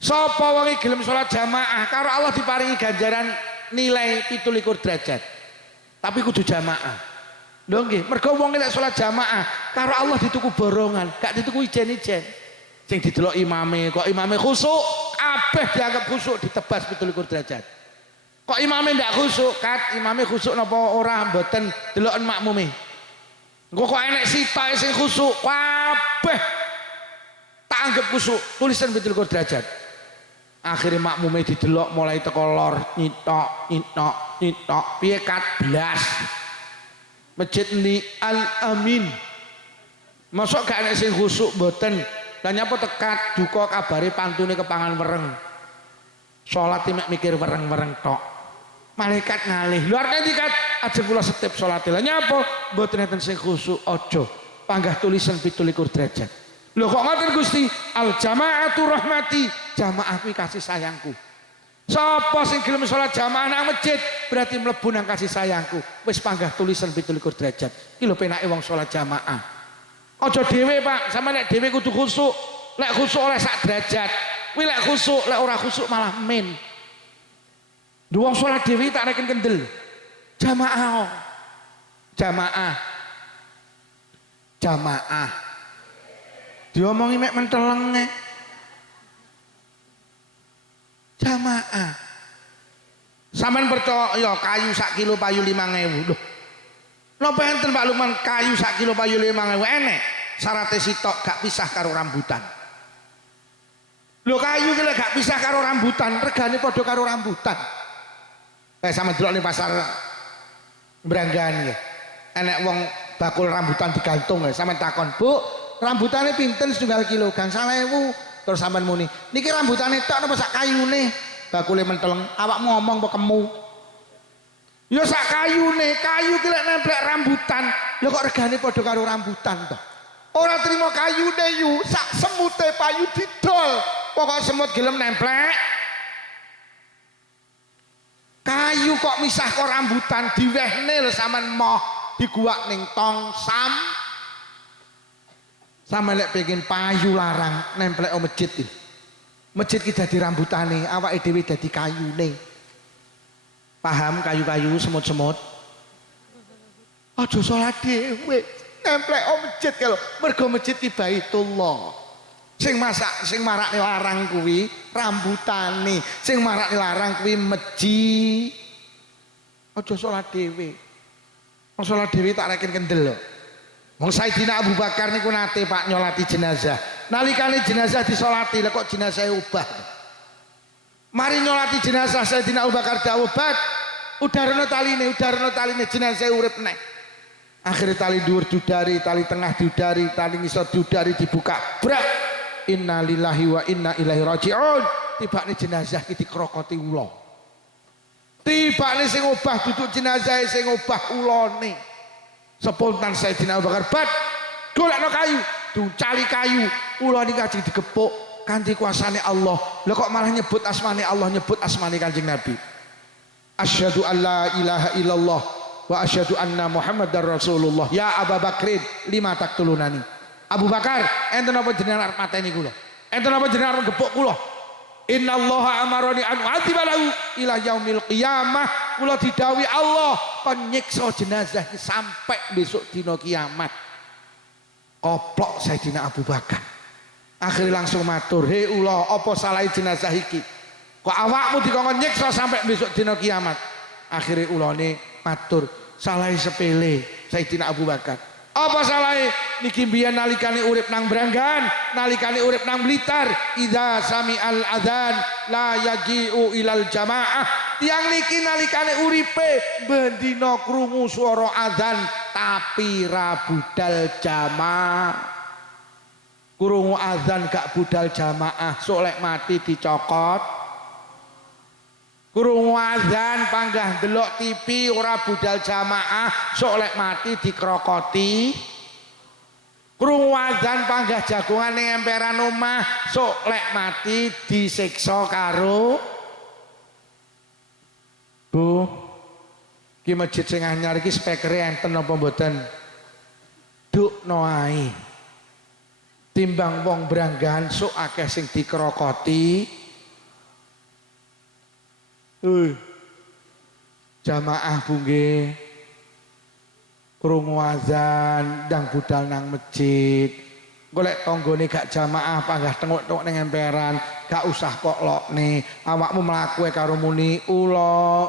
Sapa wong gelem salat jamaah karo Allah diparingi ganjaran nilai 17 derajat. Tapi kudu jamaah. Lho nggih, mergo wong lek salat jamaah karo Allah dituku borongan, gak dituku ijen-ijen. Sing didelok imame kok imame khusuk, kabeh dianggap khusuk ditebas 17 derajat. Kok imame ndak khusuk? Kat, imame khusuk napa ora mboten deloken makmume. Engko kok enek sitoke sing khusuk, kabeh tak anggap khusuk. Tulisan 27 derajat. Akhirnya makmume didelok mulai teko lor, nyitok, nyitok, nyitok. Piye kat blas. Masjid ni Al-Amin. Masuk gak enek sing khusuk mboten. Lah nyapa tekat duka kabare pantune kepangan wereng. Salat mek mikir wereng-wereng tok. Malaikat ngalih. Luar nanti kat ajeng kula setip salat. Lah nyapa mboten enten sing khusuk aja. Panggah tulisan 27 derajat. Lho kok ngoten Gusti? Al jamaatu rahmati. Jamaah kuwi kasih sayangku. Sapa sing gelem salat jamaah nang masjid berarti mlebu nang kasih sayangku. Wis panggah tulisan 27 derajat. Ki lho penake wong salat jamaah. Aja dhewe Pak, sama nek dhewe kudu khusuk. Lek khusuk oleh sak derajat. Kuwi lek khusuk, lek ora khusuk malah min. Wong salat dhewe tak reken kendel. Jamaah. Jamaah. Jamaah. Diomongi mek menteleng. Jamaah. Sampeyan percaya kayu sak kilo payu 5.000. Loh. Napa enten Pak Lukman kayu sak kilo payu 5.000 enek. Sarate sitok gak pisah karo rambutan. Lho kayu ki lek gak pisah karo rambutan, regane padha karo rambutan. Sama delok ning pasar Branggan ya. Enek wong bakul rambutan digantung ya, sampean takon, "Bu, rambutane pinten setunggal kilo?" "Gangsal 1.000." Terus sampean muni, "Niki rambutane tok napa sak kayune?" Bakule menteleng, "Awakmu ngomong apa kemu?" Ya sak kayune, kayu ki lek nemplek rambutan, lho kok regane padha karo rambutan to. Ora trimo kayune yu, sak semute payu didol. Pokok semut gelem nemplek. Kayu kok misah kok rambutan diwehne lho sampean moh diguak ning tong sam. Sampe lek pengen payu larang nemplek o masjid iki. Masjid ki dadi rambutane, awake dhewe dadi kayune. Paham kayu-kayu semut-semut? Aja salat dhewe, nemplek o masjid kalau mergo masjid ki Baitullah. Sing marakne larang kuwi rambutane, sing marakne larang kuwi masjid. Aja salat dhewe. Wong salat dhewe tak reken kendel lho. Wong Sayyidina Abu Bakar niku nate Pak nyolati jenazah. Nalikane jenazah disolati, lha kok jenazah ubah. Mari nyolati jenazah Sayyidina Abu Bakar dawuh, "Bak, udarno taline jenazah urip neh." Akhirnya tali dhuwur diudari, tali tengah diudari, tali ngisor diudari dibuka. Brak. Inna lillahi wa inna ilaihi raji'un. Tibane jenazah iki dikrokoti ula. Tibane sing obah duduk jenazah sing obah ulane. Spontan Sayyidina Abu Bakar, "Bak, golekno kayu." Ducali kayu, ula niki ajeng digepuk kanthi kuasane Allah. Lah kok malah nyebut asmane Allah, nyebut asmane Kanjeng Nabi. Asyhadu an la ilaha illallah wa asyhadu anna Muhammadar Rasulullah. Ya Abu Bakrin, lima taktulunani. Abu Bakar, enten apa jenengan arep mateni kula? Enten apa jenengan arep gepuk kula? Innallaha amarani an u'adzibalahu ila yaumil qiyamah. Kula didhawuhi Allah penyiksa jenazah sampai besok dina kiamat. Koplok Sayyidina Abu Bakar. Akhirnya langsung matur, "Hei ula, apa salah jenazah iki? Kok awakmu dikongkon nyiksa sampai besok dina kiamat?" Akhirnya ulane matur, "Salah sepele Sayyidina Abu Bakar." "Apa salahnya?" "Niki mbiyen nalikane urip nang Branggan, nalikane urip nang Blitar, idza sami'al adzan la yaji'u ilal jamaah." Tiang niki nalikane uripe bendina krungu swara adzan tapi ra budal jamaah. Krungu adzan gak budal jamaah, sok lek mati dicokot. Krungu adzan panggah delok TV ora budal jamaah, sok lek mati dikrokoti. Krungu adzan panggah jagongan ning emperan omah, sok lek mati disiksa karo. Bu, ki masjid sing anyar iki spekere enten apa mboten? Dukno ae. Timbang wong Branggan sok akeh sing dikrokoti. Jamaah bu nggih. Krungu azan ndang budal nang masjid. golek tanggane gak jamaah panggah tengok-tengok ning emperan gak usah kok lokne awakmu mlaku karo muni ula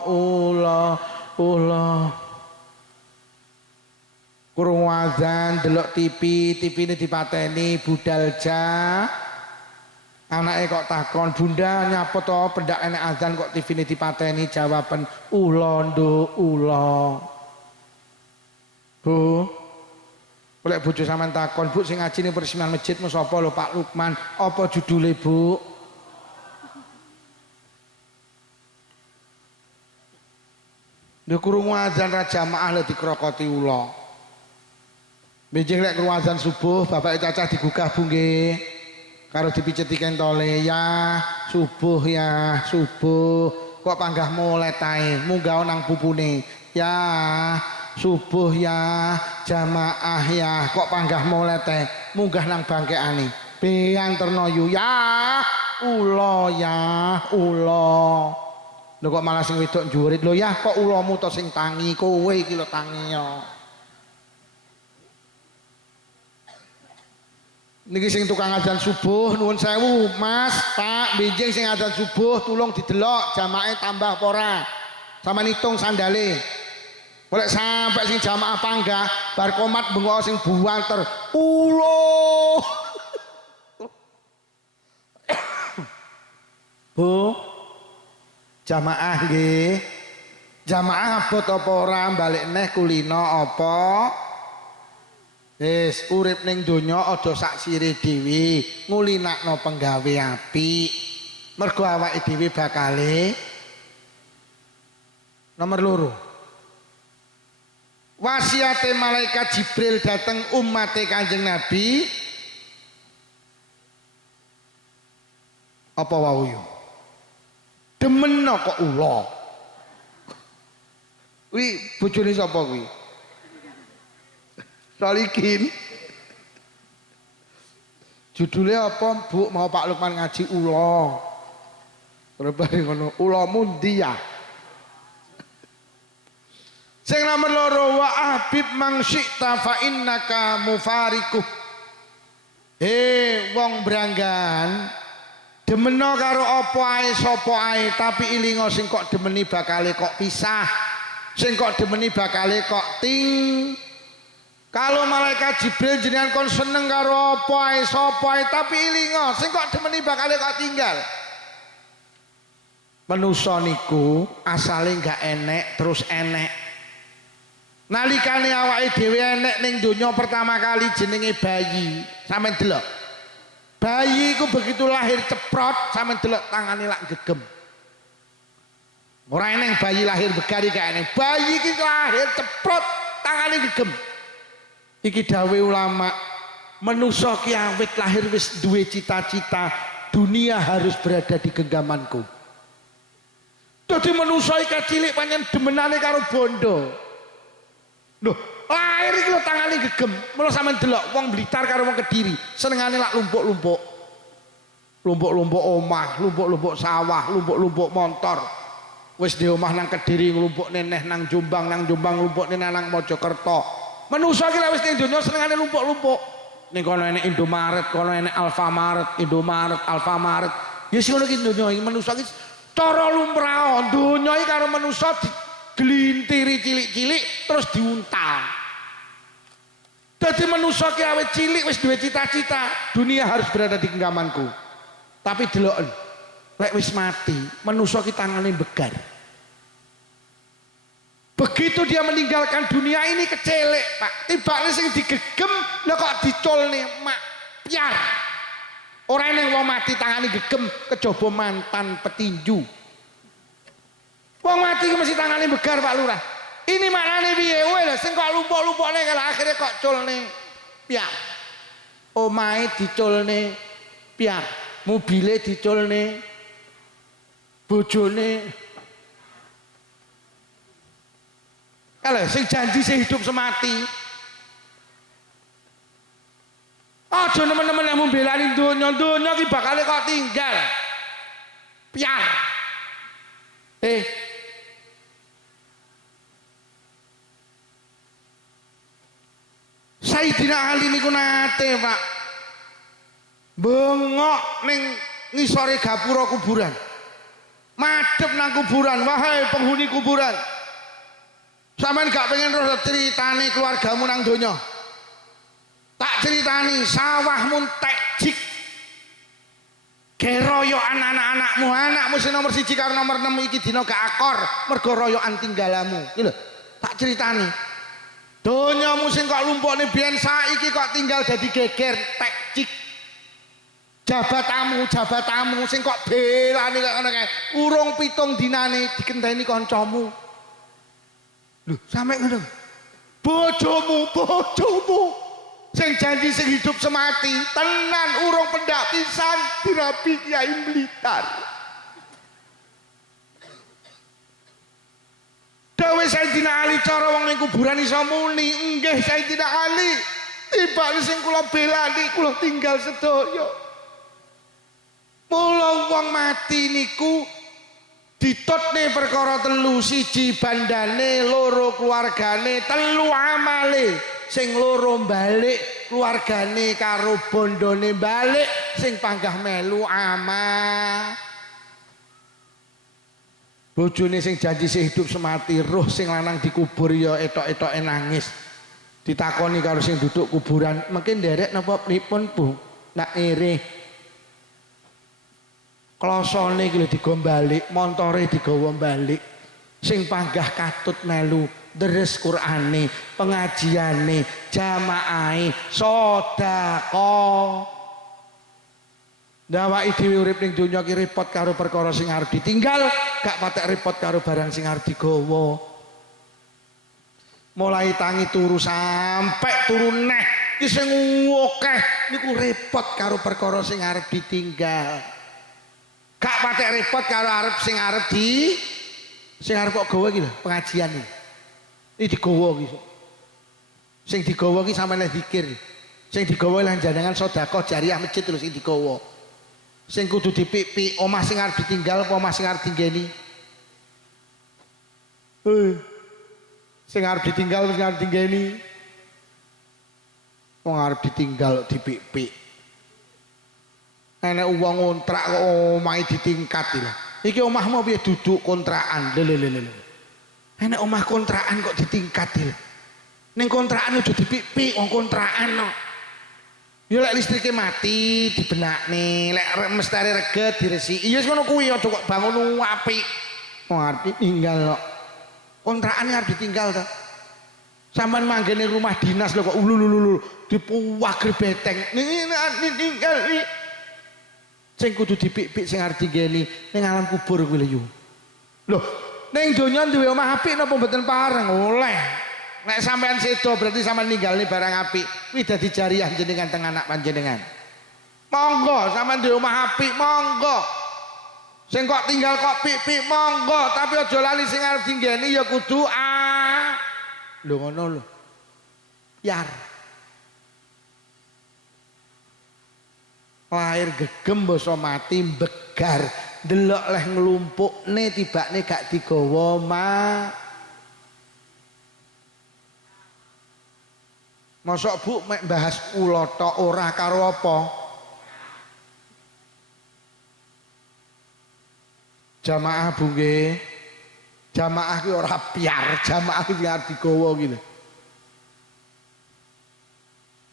kurung azan delok TV ini dipateni budal ja anake kok takon bunda nyapa to pendak enek azan kok TV ini dipateni jawaban ula nduk ula Bu boleh bojo sampean takon, Bu sing ngaji ning peresmian masjid mu sapa lho Pak Lukman? Apa judule, Bu? Lha krungu azan ra jamaah lho dikrokoti ula. Benjing lek krungu azan subuh, bapak cacah digugah Bu nggih. Karo dipiceti kentole ya, subuh ya, subuh. Kok panggah molet ae, munggah nang pupune. Ya, subuh ya jamaah ya kok panggah molete munggah nang bangkeane beanterno yu ya ula lho kok malah sing wedok njurit lho ya kok ulamu to sing tangi kowe iki lho tangi ya niki sing tukang azan subuh nuwun sewu Mas Pak benjing sing azan subuh tulung didelok jamaah tambah apa ora sama nitung sandale boleh sampai sing jamaah panggah bar komat bengok sing buanter ulo Bu jamaah nggih jamaah abot apa ora balik neh kulino apa wis urip ning donya aja sak sire dhewe ngulinakno penggawe apik mergo awake dhewe bakale nomor loro wasiate malaikat Jibril dateng ummate Kanjeng Nabi apa wau yo demeno kok ula kuwi bojone sapa kuwi Salikin judulnya apa Bu mau Pak Lukman ngaji ula terus bari ngono ula mundi ya sing nomor loro wa habib mang syi'ta fa innaka mufariquh wong branggan demeno karo apa ae sapa ae tapi ilingo sing kok demeni bakale kok pisah sing kok demeni bakale kok ting kalau malaikat Jibril jenengan kon seneng karo apa ae sapa ae tapi ilingo sing kok demeni bakale kok tinggal manusa niku asale gak enek terus enek nalikane awake dhewe enek ning donya pertama kali jenenge bayi sampean delok bayi iku begitu lahir ceprot sampean delok tangane lak gegem ora eneng bayi lahir begari gak eneng bayi iki lahir ceprot tangane gegem iki dawe ulama manusa ki awit lahir wis duwe cita-cita dunia harus berada di genggamanku dadi manusa iki cilik pancen demenane karo bondo loh, lahir iki lho tangane gegem. Mula sampean delok wong Blitar karo wong Kediri, senengane lak lumpuk-lumpuk. Lumpuk-lumpuk omah, lumpuk-lumpuk sawah, lumpuk-lumpuk montor. Wis di omah nang Kediri nglumpuk neneh nang Jombang lumpuk neneh nang Mojokerto. Manusa iki lek wis ning donya senengane lumpuk-lumpuk. Ning kono enek Indomaret, kono enek Alfamaret, Indomaret, Alfamaret. Ya sing ngono iki donya iki manusa iki cara lumrah donya iki karo manusa glintiri cilik-cilik terus diuntal. Jadi manusia ki awet cilik wis duwe cita-cita dunia harus berada di genggamanku. Tapi deloken lek wis mati manusia ki tangane begar. Begitu dia meninggalkan dunia ini kecelek Pak. Tibane sing digegem lho kok diculne mak piar. Ora ning wong mati tangane gegem kejaba mantan petinju. Wong mati ku mesti tangane begar Pak Lurah. Ini maknane piye kowe lho sing kok lumpuk-lumpukne kalau akhirnya kok culne piar. Omahe diculne piar, mobile diculne bojone. Kalau sing janji sing hidup semati. Aja nemen-nemen nek mbelani donya ki bakale kok tinggal. Piar. Sayyidina Ali niku nate Pak bengok ning ngisore gapura kuburan. Madhep nang kuburan, wahai penghuni kuburan. Sampeyan gak pengen roh ceritane keluargamu nang donya. Tak ceritani sawahmu tekjik. Geroyokan anak-anakmu, anakmu sing nomor 1 karo nomor 6 iki dina gak akor mergo royokan tinggalamu. Iki lho, tak ceritani. Donyamu sing kok lumpukne biyen saiki kok tinggal dadi geger tekjik. Jabatamu sing kok belane kok ngono kae. Urung 7 dinane dikenteni kancamu. Lho, sampe ngono. Bojomu sing janji sing hidup semati, tenan urung pendak pisan dirabi Kiai Blitar. Dawe Sayyidina Ali cara wong ning kuburan iso muni, nggih Sayyidina Ali. Tibane sing kula belani kula tinggal sedaya. Mula wong mati niku ditutne perkara 3, 1 bandane, 2 keluargane, 3 amale. Sing 2 balik keluargane karo bondone balik, sing panggah melu ama. Bojone sing janji sing hidup semati, roh sing lanang dikubur ya etok-etoke nangis. Ditakoni karo sing duduk kuburan, mungkin nderek napa pripun Bu? Nak ere. Klosone iki lho digo balik, montore digawa balik. Sing panggah katut melu deres Qur'ane, pengajiane, jamaahe, sedekah. Ndawaki dhewe urip ning donya ki repot karo perkara sing arep ditinggal, gak patek repot karo barang sing arep digawa. Mulai tangi turu sampe turu neh ki sing akeh niku repot karo perkara sing arep ditinggal. Gak patek repot karo arep sing arep kok gawa iki lho, pengajian iki. Iki digawa iki. Sing digawa iki sampeyan zikir. Sing digawa lan jenengan sedekah jariah masjid terus sing digawa. Sing kudu dipik-pik omah sing arep ditinggal apa omah sing arep dinggeni. Sing arep ditinggal sing arep dinggeni. Wong arep ditinggal dipik-pik. Enek wong ngontrak kok omahe ditingkat lho. Iki omahmu piye duduk kontrakan. Lho. Enek omah kontrakan kok ditingkat lho. Ning kontrakan aja dipik-pik wong kontrakan no. Ya lek listrike mati dibenakne, lek mestari reget diresiki. Ya wis ngono kuwi aja kok bangun apik. Wong arep tinggal kok. Kontrakan arep ditinggal to. Sampeyan manggene rumah dinas lho kok ulul dipuwak beteng. Tinggal sing kudu dipik-pik sing arep dinggeni ning alam kubur kuwi lho. Lho, ning donya duwe omah apik napa mboten pareng? Oleh. Nek sampean sedo berarti sampean ninggalne barang apik. Kuwi dadi jariah jenengan teng anak panjenengan. Monggo sampean duwe omah apik, monggo. Sing kok tinggal kok pik-pik monggo, tapi aja lali sing arep dinggeni ya kudu lho ngono lho. Yar. Lahir gegem basa mati begar, delok leh nglumpukne tibakne gak digawa Mosok Bu mek bahas kula tok ora karo apa? Jamaah Bu nggih. Jamaah ki ora piar, jamaah ki arep digawa ki lho.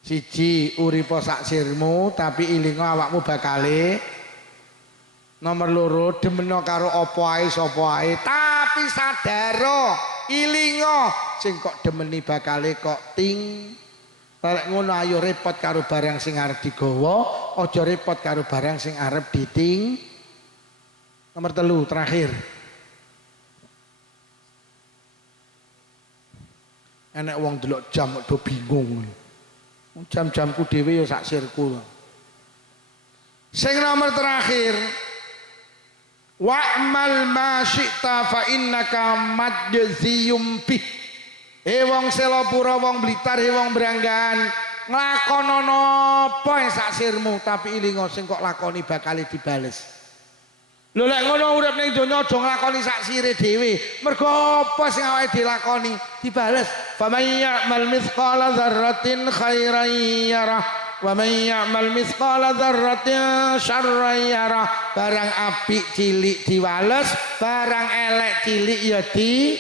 1 uripa sak sirmu tapi ilingo awakmu bakale. Nomor 2 demeno karo apa ae sapa ae tapi sadaro ilingo sing kok demeni bakale kok ting. Lek ngono ayo repot karo barang sing arep digawa, aja repot karo barang sing arep diting. Nomor 3 terakhir. Enek wong delok jam kok do bingung. Jam-jamku dhewe ya sak sirku. Sing nomor terakhir. Wa'mal ma syi'ta fa innaka majziyum bih. Wong Selopura, wong Blitar, wong Branggan, nglakonono apa sak sirmu tapi ilingo sing kok lakoni bakal dibales. Lho lek ngono urip ning donya aja nglakoni sak sire dhewe. Mergo apa sing awake dilakoni dibales. Fa may ya'mal mithqala dzarratin khairan yarah wa may ya'mal mithqala dzarratin syarran yarah. Barang apik cilik diwales, barang elek cilik ya di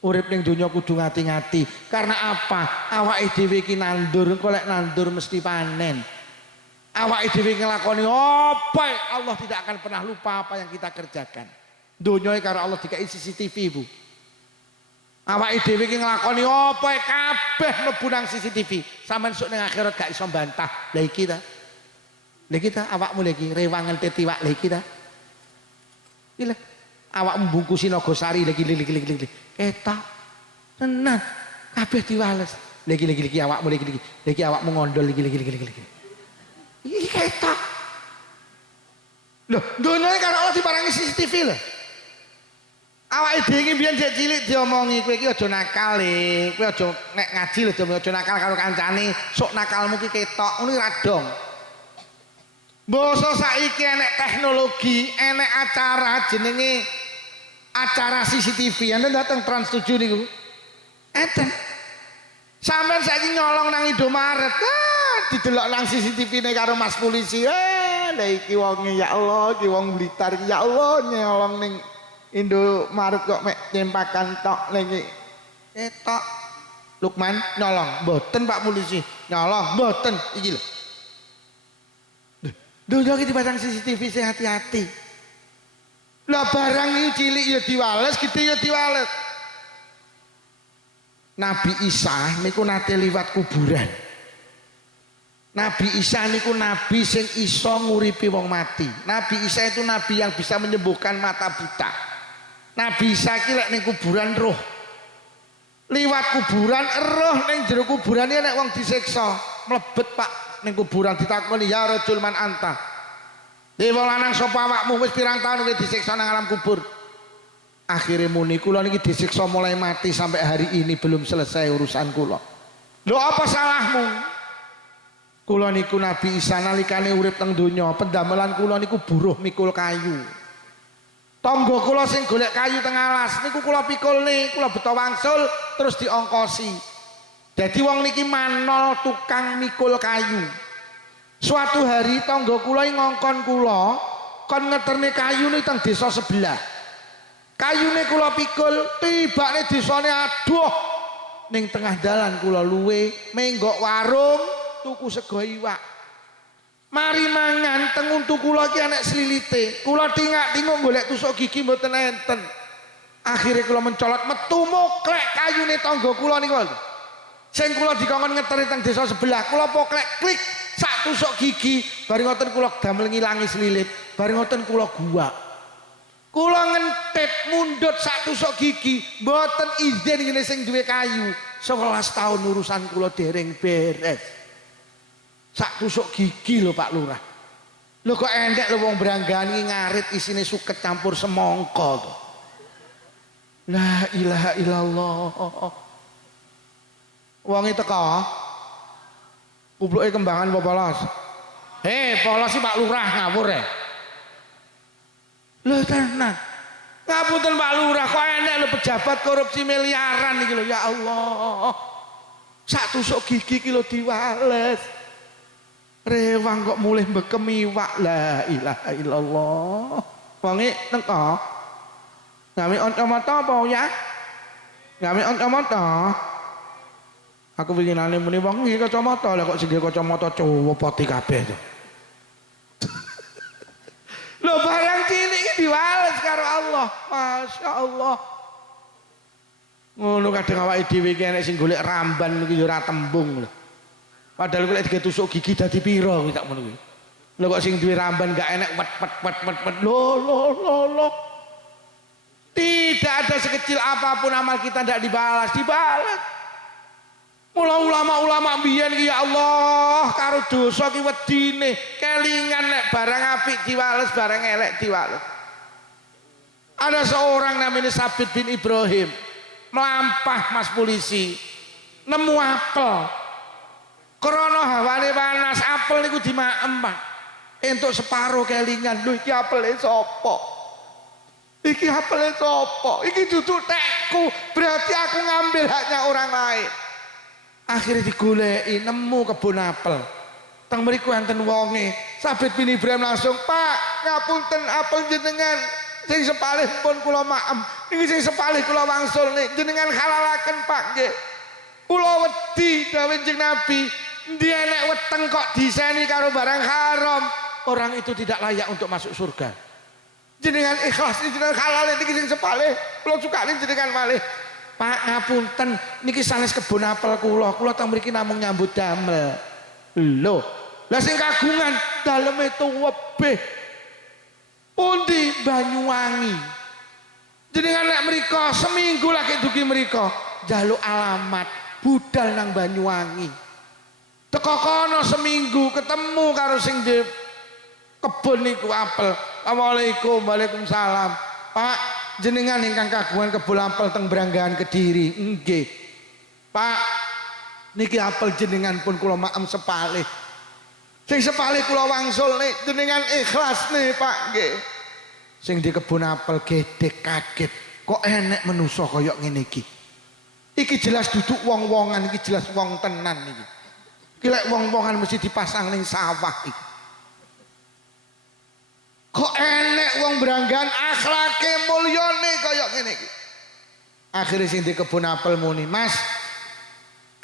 urip ning donya kudu ngati-ngati. Karena apa? Awake dhewe iki nandur, engko lek nandur mesti panen. Awake dhewe nglakoni apa Allah tidak akan pernah lupa apa yang kita kerjakan. Donya karo Allah dikai CCTV, Bu. Awake dhewe iki nglakoni apa kabeh mlebu nang CCTV. Sampeyan sok ning akhirat gak iso bantah. Lah iki ta. Lah iki ta awakmu lagi rewangen tetiwak lha iki ta. Iki awakmu bungkusi Nagosari lagi ketok tenan kabeh diwales. Lagi awakmu lagi awakmu ngondol lagi. Iki ketok. Loh, dunia karo Allah diparangi CCTV lho. Awake dhewe iki biyen jek cilik diomongi kowe iki aja nakal le, kowe aja nek ngaji lho aja nakal karo kancane, sok nakalmu iki ketok, ngono ra dong. Basa saiki enek teknologi, enek acara jenenge acara CCTV. Anda datang Trans 7 niku. Eten. Sampeyan saiki nyolong nang Indomaret, didelok nang CCTV ne karo Mas polisi. Lah iki wonge ya Allah, iki wong Blitar iki ya Allah nyolong ning Indomaret kok mek tempakan tok lagi. Tok. Lukman nyolong, mboten Pak polisi. Nyolong, mboten iki lho. Dunia iki dipasang CCTV sing hati-hati. Lah barang iki cilik ya diwales, gede ya diwales. Nabi Isa niku nate liwat kuburan. Nabi Isa niku nabi sing iso nguripi wong mati. Nabi Isa itu nabi yang bisa menyembuhkan mata buta. Nabi Isa ki lek ning kuburan roh. Liwat kuburan roh ning jero kuburan iki nek wong disiksa, mlebet Pak ning kuburan ditakoni ya rajul man anta. Dewa lanang sapa awakmu wis pirang taun kowe disiksa nang alam kubur. Akhire muni kula niki disiksa mulai mati sampai hari ini belum selesai urusan kula. Lho apa salahmu? Kula niku Nabi Isa nalikane urip teng donya, pendamelan kula niku buruh mikul kayu. Tangga kula sing golek kayu teng alas niku kula pikulne, kula beto wangsul terus diongkosi. Jadi wong niki manol tukang mikul kayu. Suatu hari tangga kula ngongkon kula kon ngeterne kayu ning teng desa sebelah. Kayune kula pikul, tibane desane aduh ning tengah dalan kula luwe menggok warung tuku sego iwak. Mari mangan teng untu kula iki anek slilite. Kula tingak-tinguk golek tusuk gigi mboten enten. Akhire kula mencolot metu moklek kayune tangga kula niku. Sing kula dikongkon ngeteri teng desa sebelah, kula poklek klik sak tusuk gigi, bareng ngoten kula damel ngilangi slilit, bareng ngoten kula guwak. Kula ngentit mundut sak tusuk gigi, mboten izin ngene sing duwe kayu. 11 tahun urusan kula dereng beres. Sak tusuk gigi lho Pak Lurah. Lho kok endek lho wong Branggani ngarit isine suket campur semangka to. La ilaha illallah. Wonge teko. Kupluke kembangan apa polos? Polos sih Pak Lurah ngawur ya. Lho tenan. Ngapunten Pak Lurah kok enek lho pejabat korupsi miliaran iki lho ya Allah. Sak tusuk gigi ki lho diwales. Rewang kok mulih mbekem iwak. La ilaha illallah. Wonge teko. Ngami kacamata apa ya? Ngami kacamata. Aku winginane muni wong iki kacamata, lah kok sing kacamata cowo poti kabeh to. Lho barang cilik iki diwales karo Allah. Masya Allah. Ngono kadang awake dhewe iki enek sing golek ramban iki ya ora tembung lho. Padahal golek ditusuk gigi dadi pira kuwi tak ngono kuwi. Lho kok sing duwe ramban gak enek wet. Lho. Tidak ada sekecil apapun amal kita tidak dibalas. Mula ulama-ulama biyen iki ya Allah karo dosa ki wedine kelingan nek barang apik diwales barang elek diwales. Ada seorang namanya Sabit bin Ibrahim melampah Mas polisi nemu apel. Krana hawane panas apel niku dimaem Pak. Entuk separo kelingan lho iki apele sapa? Iki apele sapa? Iki dudu tekku, berarti aku ngambil haknya orang lain. Akhirnya digoleki nemu kebun apel. teng mriku enten wonge. Sabit bin Ibrahim langsung, "Pak, ngapunten apel jenengan sing sepalih pun kula maem. Niki sing sepalih kula wangsul nih jenengan halalaken Pak nggih. Kula wedi dawuh Kanjeng Nabi, endi enek weteng kok diseni karo barang haram, orang itu tidak layak untuk masuk surga. Jenengan ikhlas jenengan halal niki sing sepalih kula sukani jenengan malih. Pak ngapunten niki sanes kebun apel kula teng mriki namung nyambut damel." Lho, lah sing kagungan daleme tuwebeh pundi Banyuwangi. Jenengan nek mriko seminggu lagi dugi mriko njaluk alamat budal nang Banyuwangi. Teko kono seminggu ketemu karo sing di kebun niku apel. Assalamualaikum, waalaikumsalam. Pak, jenengan ingkang kagungan kebun apel teng Branggahan Kediri. Nggih. Pak, niki apel jenengan pun kula maem sepalih. Sing sepalih kula wangsul nih jenengan ikhlas nih Pak nggih. Sing di kebun apel gedhe kaget, kok enek menusa kaya ngene iki. Iki jelas duduk wong-wongan, iki jelas wong tenan iki. Iki lek wong-wongan mesti dipasang ning sawah iki. Kok enek wong Branggahan akhlake mulyane kaya ngene iki. Akhire sing di kebun apel muni, "Mas,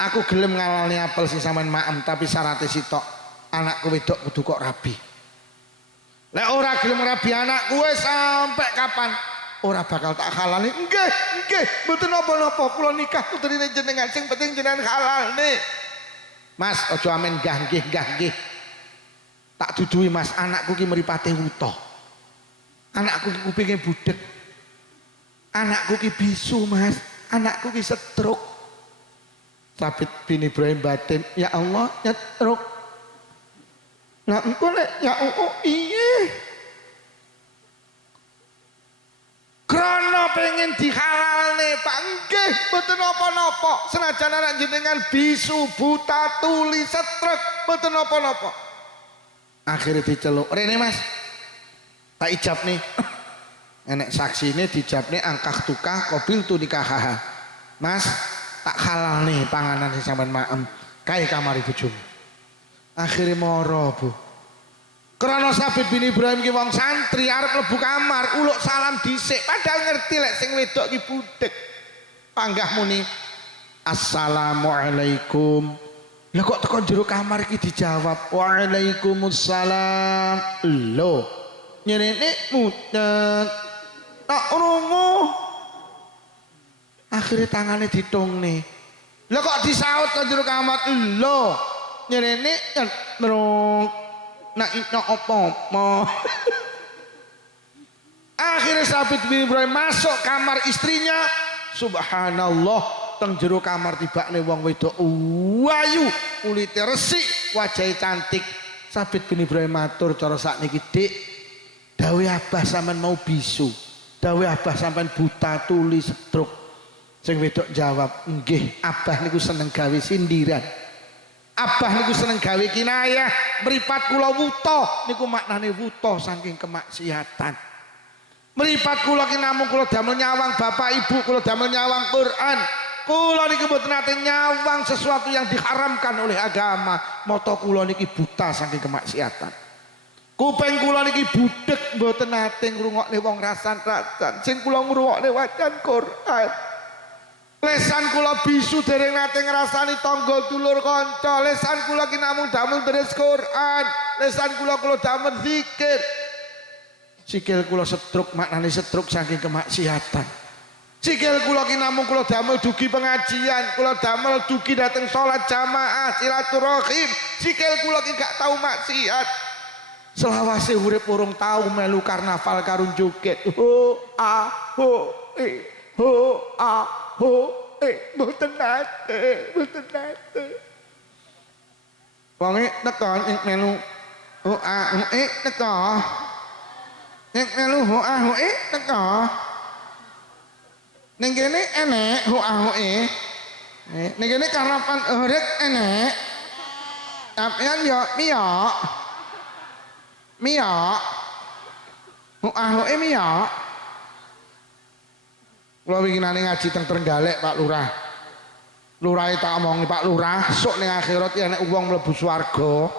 aku gelem ngalani apel sing sampean maem tapi syaratnya sitok anakku wedok kudu kok rabi. Lek ora gelem rabi anakku sampai kapan ora bakal tak halali." Nggih, mboten napa-napa, kula nikah putrine jenengan sing penting jenengan halal nih. Mas, aja amen nggih. Tak duduhi Mas, anakku ki mripate wuta. Anakku ki kupinge budhek. Anakku ki bisu Mas, anakku ki stroke. Sabit bin Ibrahim batin, "Ya Allah, nyetruk." Nah engko lek ya iya. Krana pengen dihalalne Pak nggih mboten napa-napa. Senajan anak jenengan bisu, buta, tuli, stroke mboten napa-napa. Akhirnya diceluk, "Rene Mas, tak ijab nih." Enek saksine dijabne angkah tukah kobil tu nikah. "Mas, tak halal nih panganan sing sampean maem kae kamari bojomu." Akhirnya moro Bu. Krana Sabit bin Ibrahim ki wong santri arep mlebu kamar, uluk salam dhisik padahal ngerti lek sing wedok ki budhek. Panggah muni, "Assalamualaikum." Lah kok teko jero kamar iki dijawab, "Waalaikumsalam." Lho, nyerene mudeng. Tak rungu. Akhirnya tangannya ditungne. Lah kok disaut kok jero kamar. Lho, nyerene nrung. Nak apa-apa. Akhirnya Sabit bin Ibrahim masuk kamar istrinya. Subhanallah, teng jero kamar tibakne wong wedok wayu, kulite resik, wajahnya cantik. Sabit bin Ibrahim matur cara sakniki, "Dik, dawe abah sampean mau bisu. Dawe abah sampean buta, tuli, stroke." Sing wedok jawab, "Nggih, abah niku seneng gawe sindiran. Abah niku seneng gawe kinayah, mripat kula wuta." Niku maknane wuta saking kemaksiatan. Mripat kula ki namung kula damel nyawang bapak ibu, kula damel nyawang Quran. Kula niki mboten nate nyawang sesuatu yang diharamkan oleh agama. Mata kula niki buta saking kemaksiatan. Kuping kula niki budhek mboten nate ngrungokne wong rasan-rasan. Sing kula ngrungokne wacan Quran. Lesan kula bisu dereng nate ngrasani tangga dulur kanca. Lesan kula ki namung damel deres Quran. Lesan kula damel zikir. Sikil kula stroke, maknane stroke saking kemaksiatan. Sikil kula ki namung kula damel dugi pengajian, kula damel dugi dateng salat jamaah, silaturahim. Sikil kula ki gak tau maksiat. Selawase urip urung tau melu karnaval karun joget. Ho a ho mboten nate. Wonge teko ing melu ho a teko. Nek melu ho a teko. Ning kene enek ho a ning kene karapan urip enek. Sampeyan yo miyok. Ho a miyok. Kula winginane ngaji teng Trenggalek Pak Lurah. Lurahe tak omongi Pak Lurah, sok ning akhirat nek wong mlebu swarga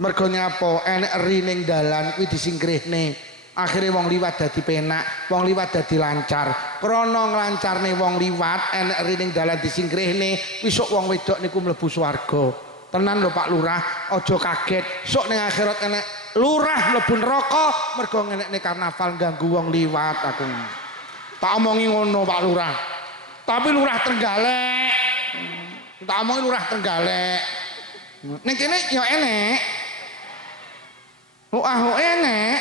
mergo nyapa enek eri ning dalan kuwi disingkrihne akhirnya wong liwat dadi penak wong liwat dadi lancar krana nglancarne wong liwat enek eri ning dalan disingkrihne besok wong wedok niku mlebu swarga tenan lho Pak Lurah aja kaget sok ning akhirat enek lurah mlebu neraka mergo ngenekne karnaval ganggu wong liwat aku tak omongi ngono Pak Lurah tapi Lurah Trenggalek tak omongi Lurah Trenggalek ning kene ya enek enek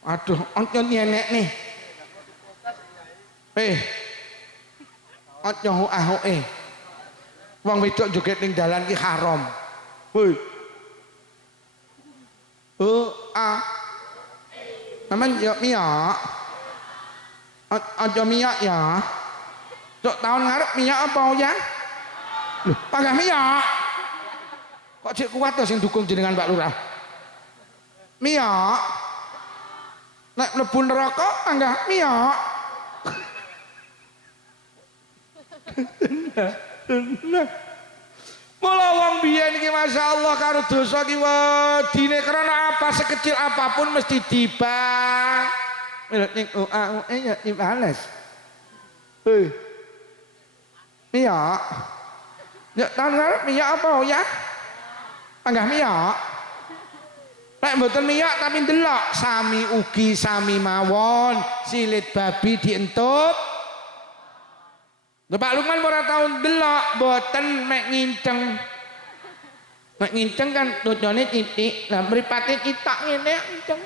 aduh onco enek nih onco wong wedok joget ning dalan ki haram woi Naman ya miyak aja miyak ya sok tahun ngarep miyak apa ya loh panggah miyak kok cek kuat tuh sing dukung jenengan Pak Lurah miyak nek mlebu neraka panggah miyak mula wong biyen iki masyaallah karo dosa ki wedine karena apa sekecil apapun mesti dibang ning ya dibales miyak ya tahun ngarep miyak apa ya panggah miyak nek mboten miyak tapi ndelok sami ugi sami mawon silit babi dientup Pak Lukman ora tau ndelok mboten mek nginceng kan tujuane titik lah mripate kitak ngene nginceng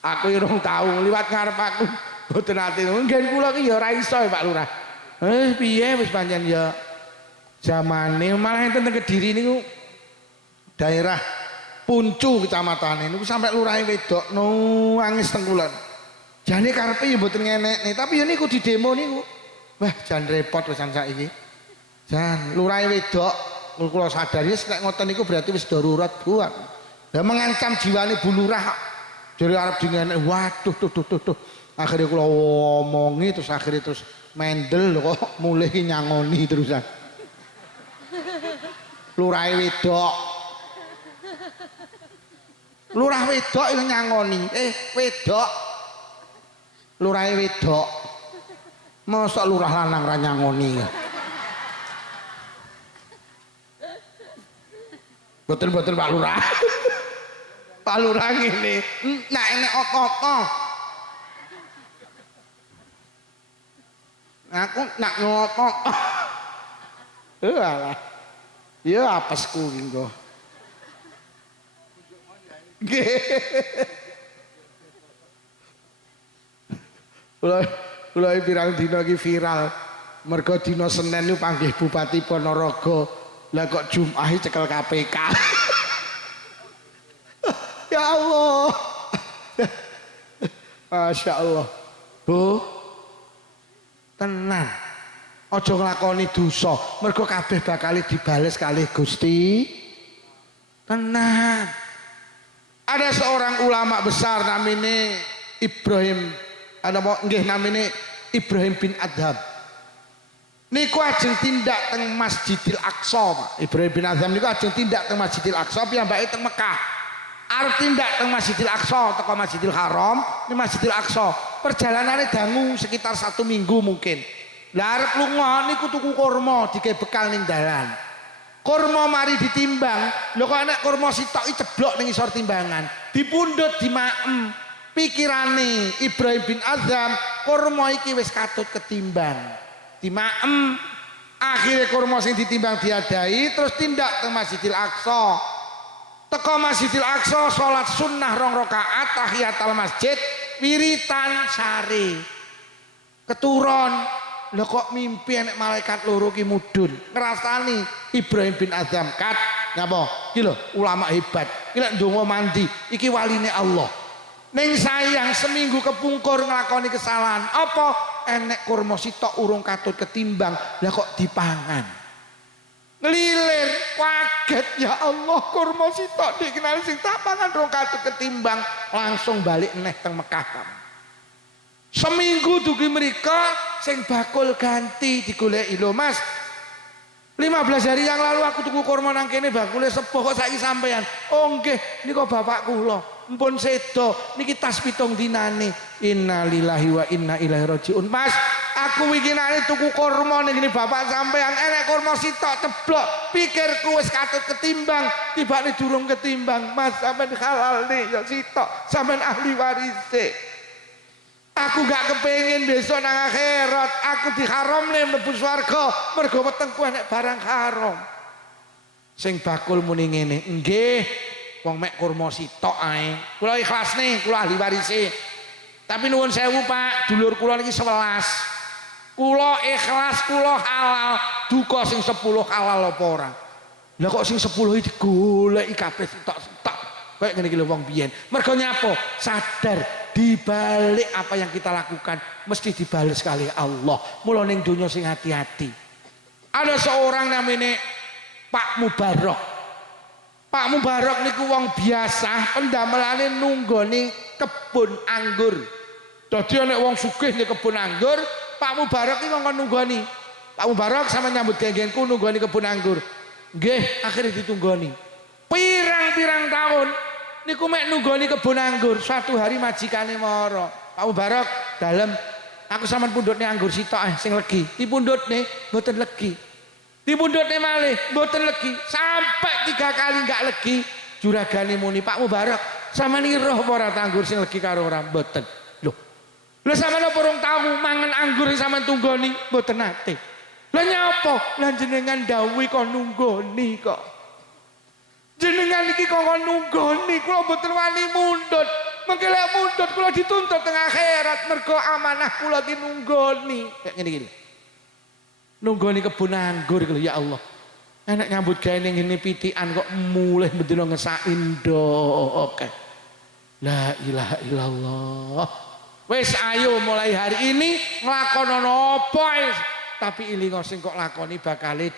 aku urung tau liwat ngarep aku mboten ati ngen kula ki ya ora iso Pak Lurah piye wis pancen ya zamane malah enten teng Kediri niku daerah Puncu kecamatan niku sampai lurahe wedok nangis teng kulon jane karepe ya mboten ngenekne tapi ya niku di demo niku wah jan repot wisan saiki jan lurahe wedok kula sadar wis nek ngoten niku berarti wis darurat buat lah mengancam jiwane Bu Lurah jare arep dingenek waduh tuh akhirnya kula omongi terus akhirnya terus mendel kok mulai nyangoni terusan lurahe wedok lurah wedok itu nyangoni wedok lurahe wedok masa lurah lanang ra nyangoni betul-betul Pak Lurah Pak Lurah ngene nak enek otot-otot aku nak ngotot alah ya apesku engko kula pirang dina iki viral mergo dina Senin niku panggih Bupati Ponorogo lah kok Jumahe cekel KPK ya Allah Masya Allah Bu tenang aja nglakoni dosa mergo kabeh bakal dibales kalih Gusti tenang ada seorang ulama besar namanya Ibrahim namanya Ibrahim bin Adham niku ajeng tindak teng Masjidil Aqsa Pak Ibrahim bin Adham niku ajeng tindak teng Masjidil Aqsa piyambake teng Mekah arep tindak teng Masjidil Aqsa teko Masjidil Haram di Masjidil Aqsa perjalanannya dangu sekitar 1 minggu mungkin lah arep lunga niku tuku kurma dikei bekal ning dalan kurma mari ditimbang lho kok enek kurma sitok ceblok ning isor timbangan dipundhut dimaem pikirane Ibrahim bin Adham kurma iki wis katut ketimbang dimaem akhirnya kurma sing ditimbang diadai terus tindak teng Masjidil Aqsa teko Masjidil Aqsa salat sunnah 2 rakaat tahiyatul masjid wiritan sare keturun lho kok mimpi enek malaikat loro ki mudhun ngrasani Ibrahim bin Adham kat ngapa iki lho ulama hebat iki lek ndonga mandi iki waline Allah ning sayang seminggu kepungkur nglakoni kesalahan apa enek kurma sitok urung katut ketimbang lah kok dipangan ngelilir kaget ya Allah kurma sitok dikenal sing tak pangan urung katut ketimbang langsung balik neh teng Mekah kamu seminggu dugi mereka sing bakul ganti digoleki lho Mas 15 hari yang lalu aku tuku kurma nang kene bakule sepuh kok saiki sampean. Oh nggih, nika bapak kula. Mpun sedo niki tas 7 dinane. Innalillahi wa inna ilaihi rajiun. Mas, aku wikinane tuku kurma ning ngene bapak sampean enek kurma sitok ceblok. Pikirku wis katut ketimbang, tibane durung ketimbang. Mas, sampean halal nih ya sitok, sampean ahli warise. Aku gak kepengin besok nang akhirat aku diharamne mlebu swarga mergo wetengku enek barang haram. Sing bakul muni ngene, nggih, wong mek kurma sitok ae. Kula ikhlas nih, kula ahli warise. Tapi nuwun sewu Pak, dulur kula niki 11. Kula ikhlas, kula halal, duka sing 10 halal apa ora. Lah kok sing 10 iki digoleki kabeh sitok-sitok. Kayak ngene iki lho wong biyen. Mergo nyapo? Sadar di balik apa yang kita lakukan mesti dibales sekali Allah. Mula ning donya sing hati-hati. Ada seorang namanya Pak Mubarok. Pak Mubarok niku wong biasa, pendamelane nunggoni kebun anggur. Dadi nek wong sugih ning kebun anggur, Pak Mubarok iki ngongkon nunggoni. Pak Mubarok sama nyambut geng-gengku nunggoni kebun anggur. Nggih, akhirnya ditunggoni. Pirang-pirang tahun niku mek nunggoni kebun anggur. Suatu hari majikane mara, Pak Mubarok dalem, aku sampean pundhutne anggur sitok sing legi. Dipundhutne mboten legi. Dipundhutne malih mboten legi. Sampai 3 kali enggak legi, juragane muni, Pak Mubarok, sampean iki roh apa ora anggur sing legi karo ora? Mboten. Lho. Lah sampean apa urung tahu mangan anggur sing sampean tunggoni? Mboten nate. Lah nyapa? Lah jenengan dawuhi kok nunggoni kok. Jenengan iki kok nunggoni, kula mboten wani mundhut. Mengke lek mundhut kula dituntut teng akhirat mergo amanah kula ki nunggoni. Kayak ngene iki. Nunggoni kebun anggur iki ya Allah. Enek nyambut gawe ning ngene pitikan kok mulih bendina ngesaki ndok. La ilaha illallah. Wis ayo mulai hari ini nglakonono apa tapi ilingo sing kok lakoni bakale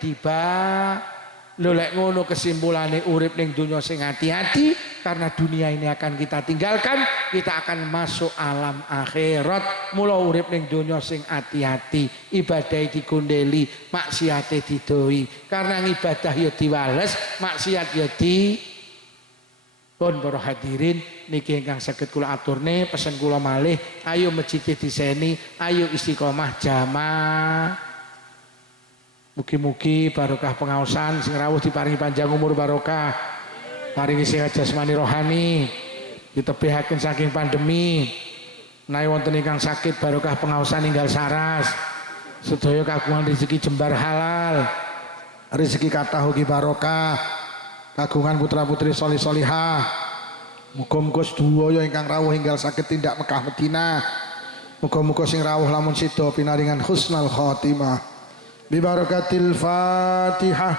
lho lek ngono kesimpulane urip ning donya sing hati-hati karena dunia ini akan kita tinggalkan, kita akan masuk alam akhirat. Mula urip ning donya sing hati-hati, ibadah dikondeli, maksiate didoi. Karena ibadah ya diwales, maksiat ya di pun para hadirin niki ingkang saged kula aturne pesen kula malih, ayo masjid diseni, ayo istiqomah jamaah. Mugi-mugi barokah pengaosan sing rawuh diparingi panjang umur barokah, paringi sehat jasmani rohani, ditebihaken saking pandemi. Menawi wonten ingkang sakit barokah pengaosan ninggal saras. Sedaya kagungan rezeki jembar halal, rezeki kathah ugi barokah, kagungan putra-putri solih solihah. Muga-muga sedaya ingkang rawuh enggal sakit tindak Mekah Madinah. Muga-muga sing rawuh lamun sida pinaringan husnul khotimah. Bibarakatil Fatihah.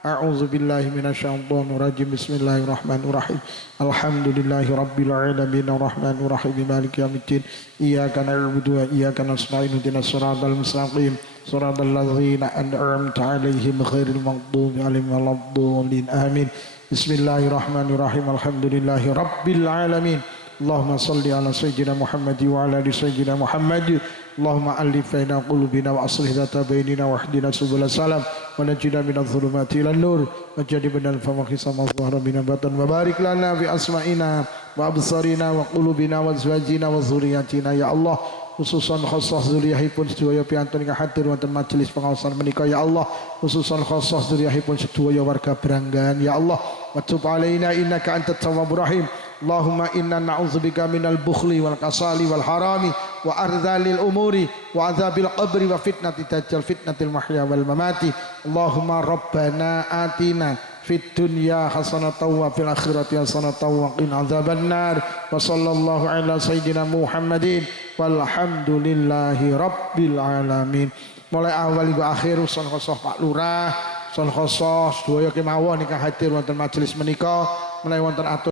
A'udzu billahi minasyaitonir rajim. Bismillahirrahmanirrahim. Alhamdulillahi rabbil alamin arrahmanir rahim maliki yaumiddin. Iyyaka na'budu wa iyyaka nasta'in ihdinas siratal mustaqim. Siratal ladzina an'amta 'alaihim ghairil maghdubi 'alaihim waladdallin. Amin. Bismillahirrahmanirrahim. Alhamdulillahi rabbil alamin. Allahumma salli ala sayyidina Muhammad wa ala ali sayyidina Muhammad. Allahumma alif baina qulubina wa aslih dhata bainina wa hdina subul salam wa najina minadh dhulumati ilan nur wa jannibna al-fawahisha ma dhahara min batan wa barik lana fi asma'ina wa absarina wa qulubina wa azwajina wa dzurriyyatina ya Allah. Khususan khusus dzurriyyahipun sedaya piantun ingkang hadir wonten majelis pengaosan menika ya Allah. Khususan khusus dzurriyyahipun sedaya warga Branggan ya Allah. Wa tub alaina innaka antat tawwabur rahim. Allahumma inna na'udzubika minal bukhli wal kasali wal harami wa ardhalil umuri wa adzabil qabri wa fitnati dajjal fitnatil mahya wal mamati. Allahumma rabbana atina fid dunya hasanatan wa fil akhirati hasanatan wa qina adzabannar. Wa sallallahu ala sayyidina Muhammadin walhamdulillahi rabbil alamin. Mulai awal hingga akhir son khosoh Pak Lurah, son khosoh sedaya kemawon ingkang hadir wonten majelis menika menawi wonten atur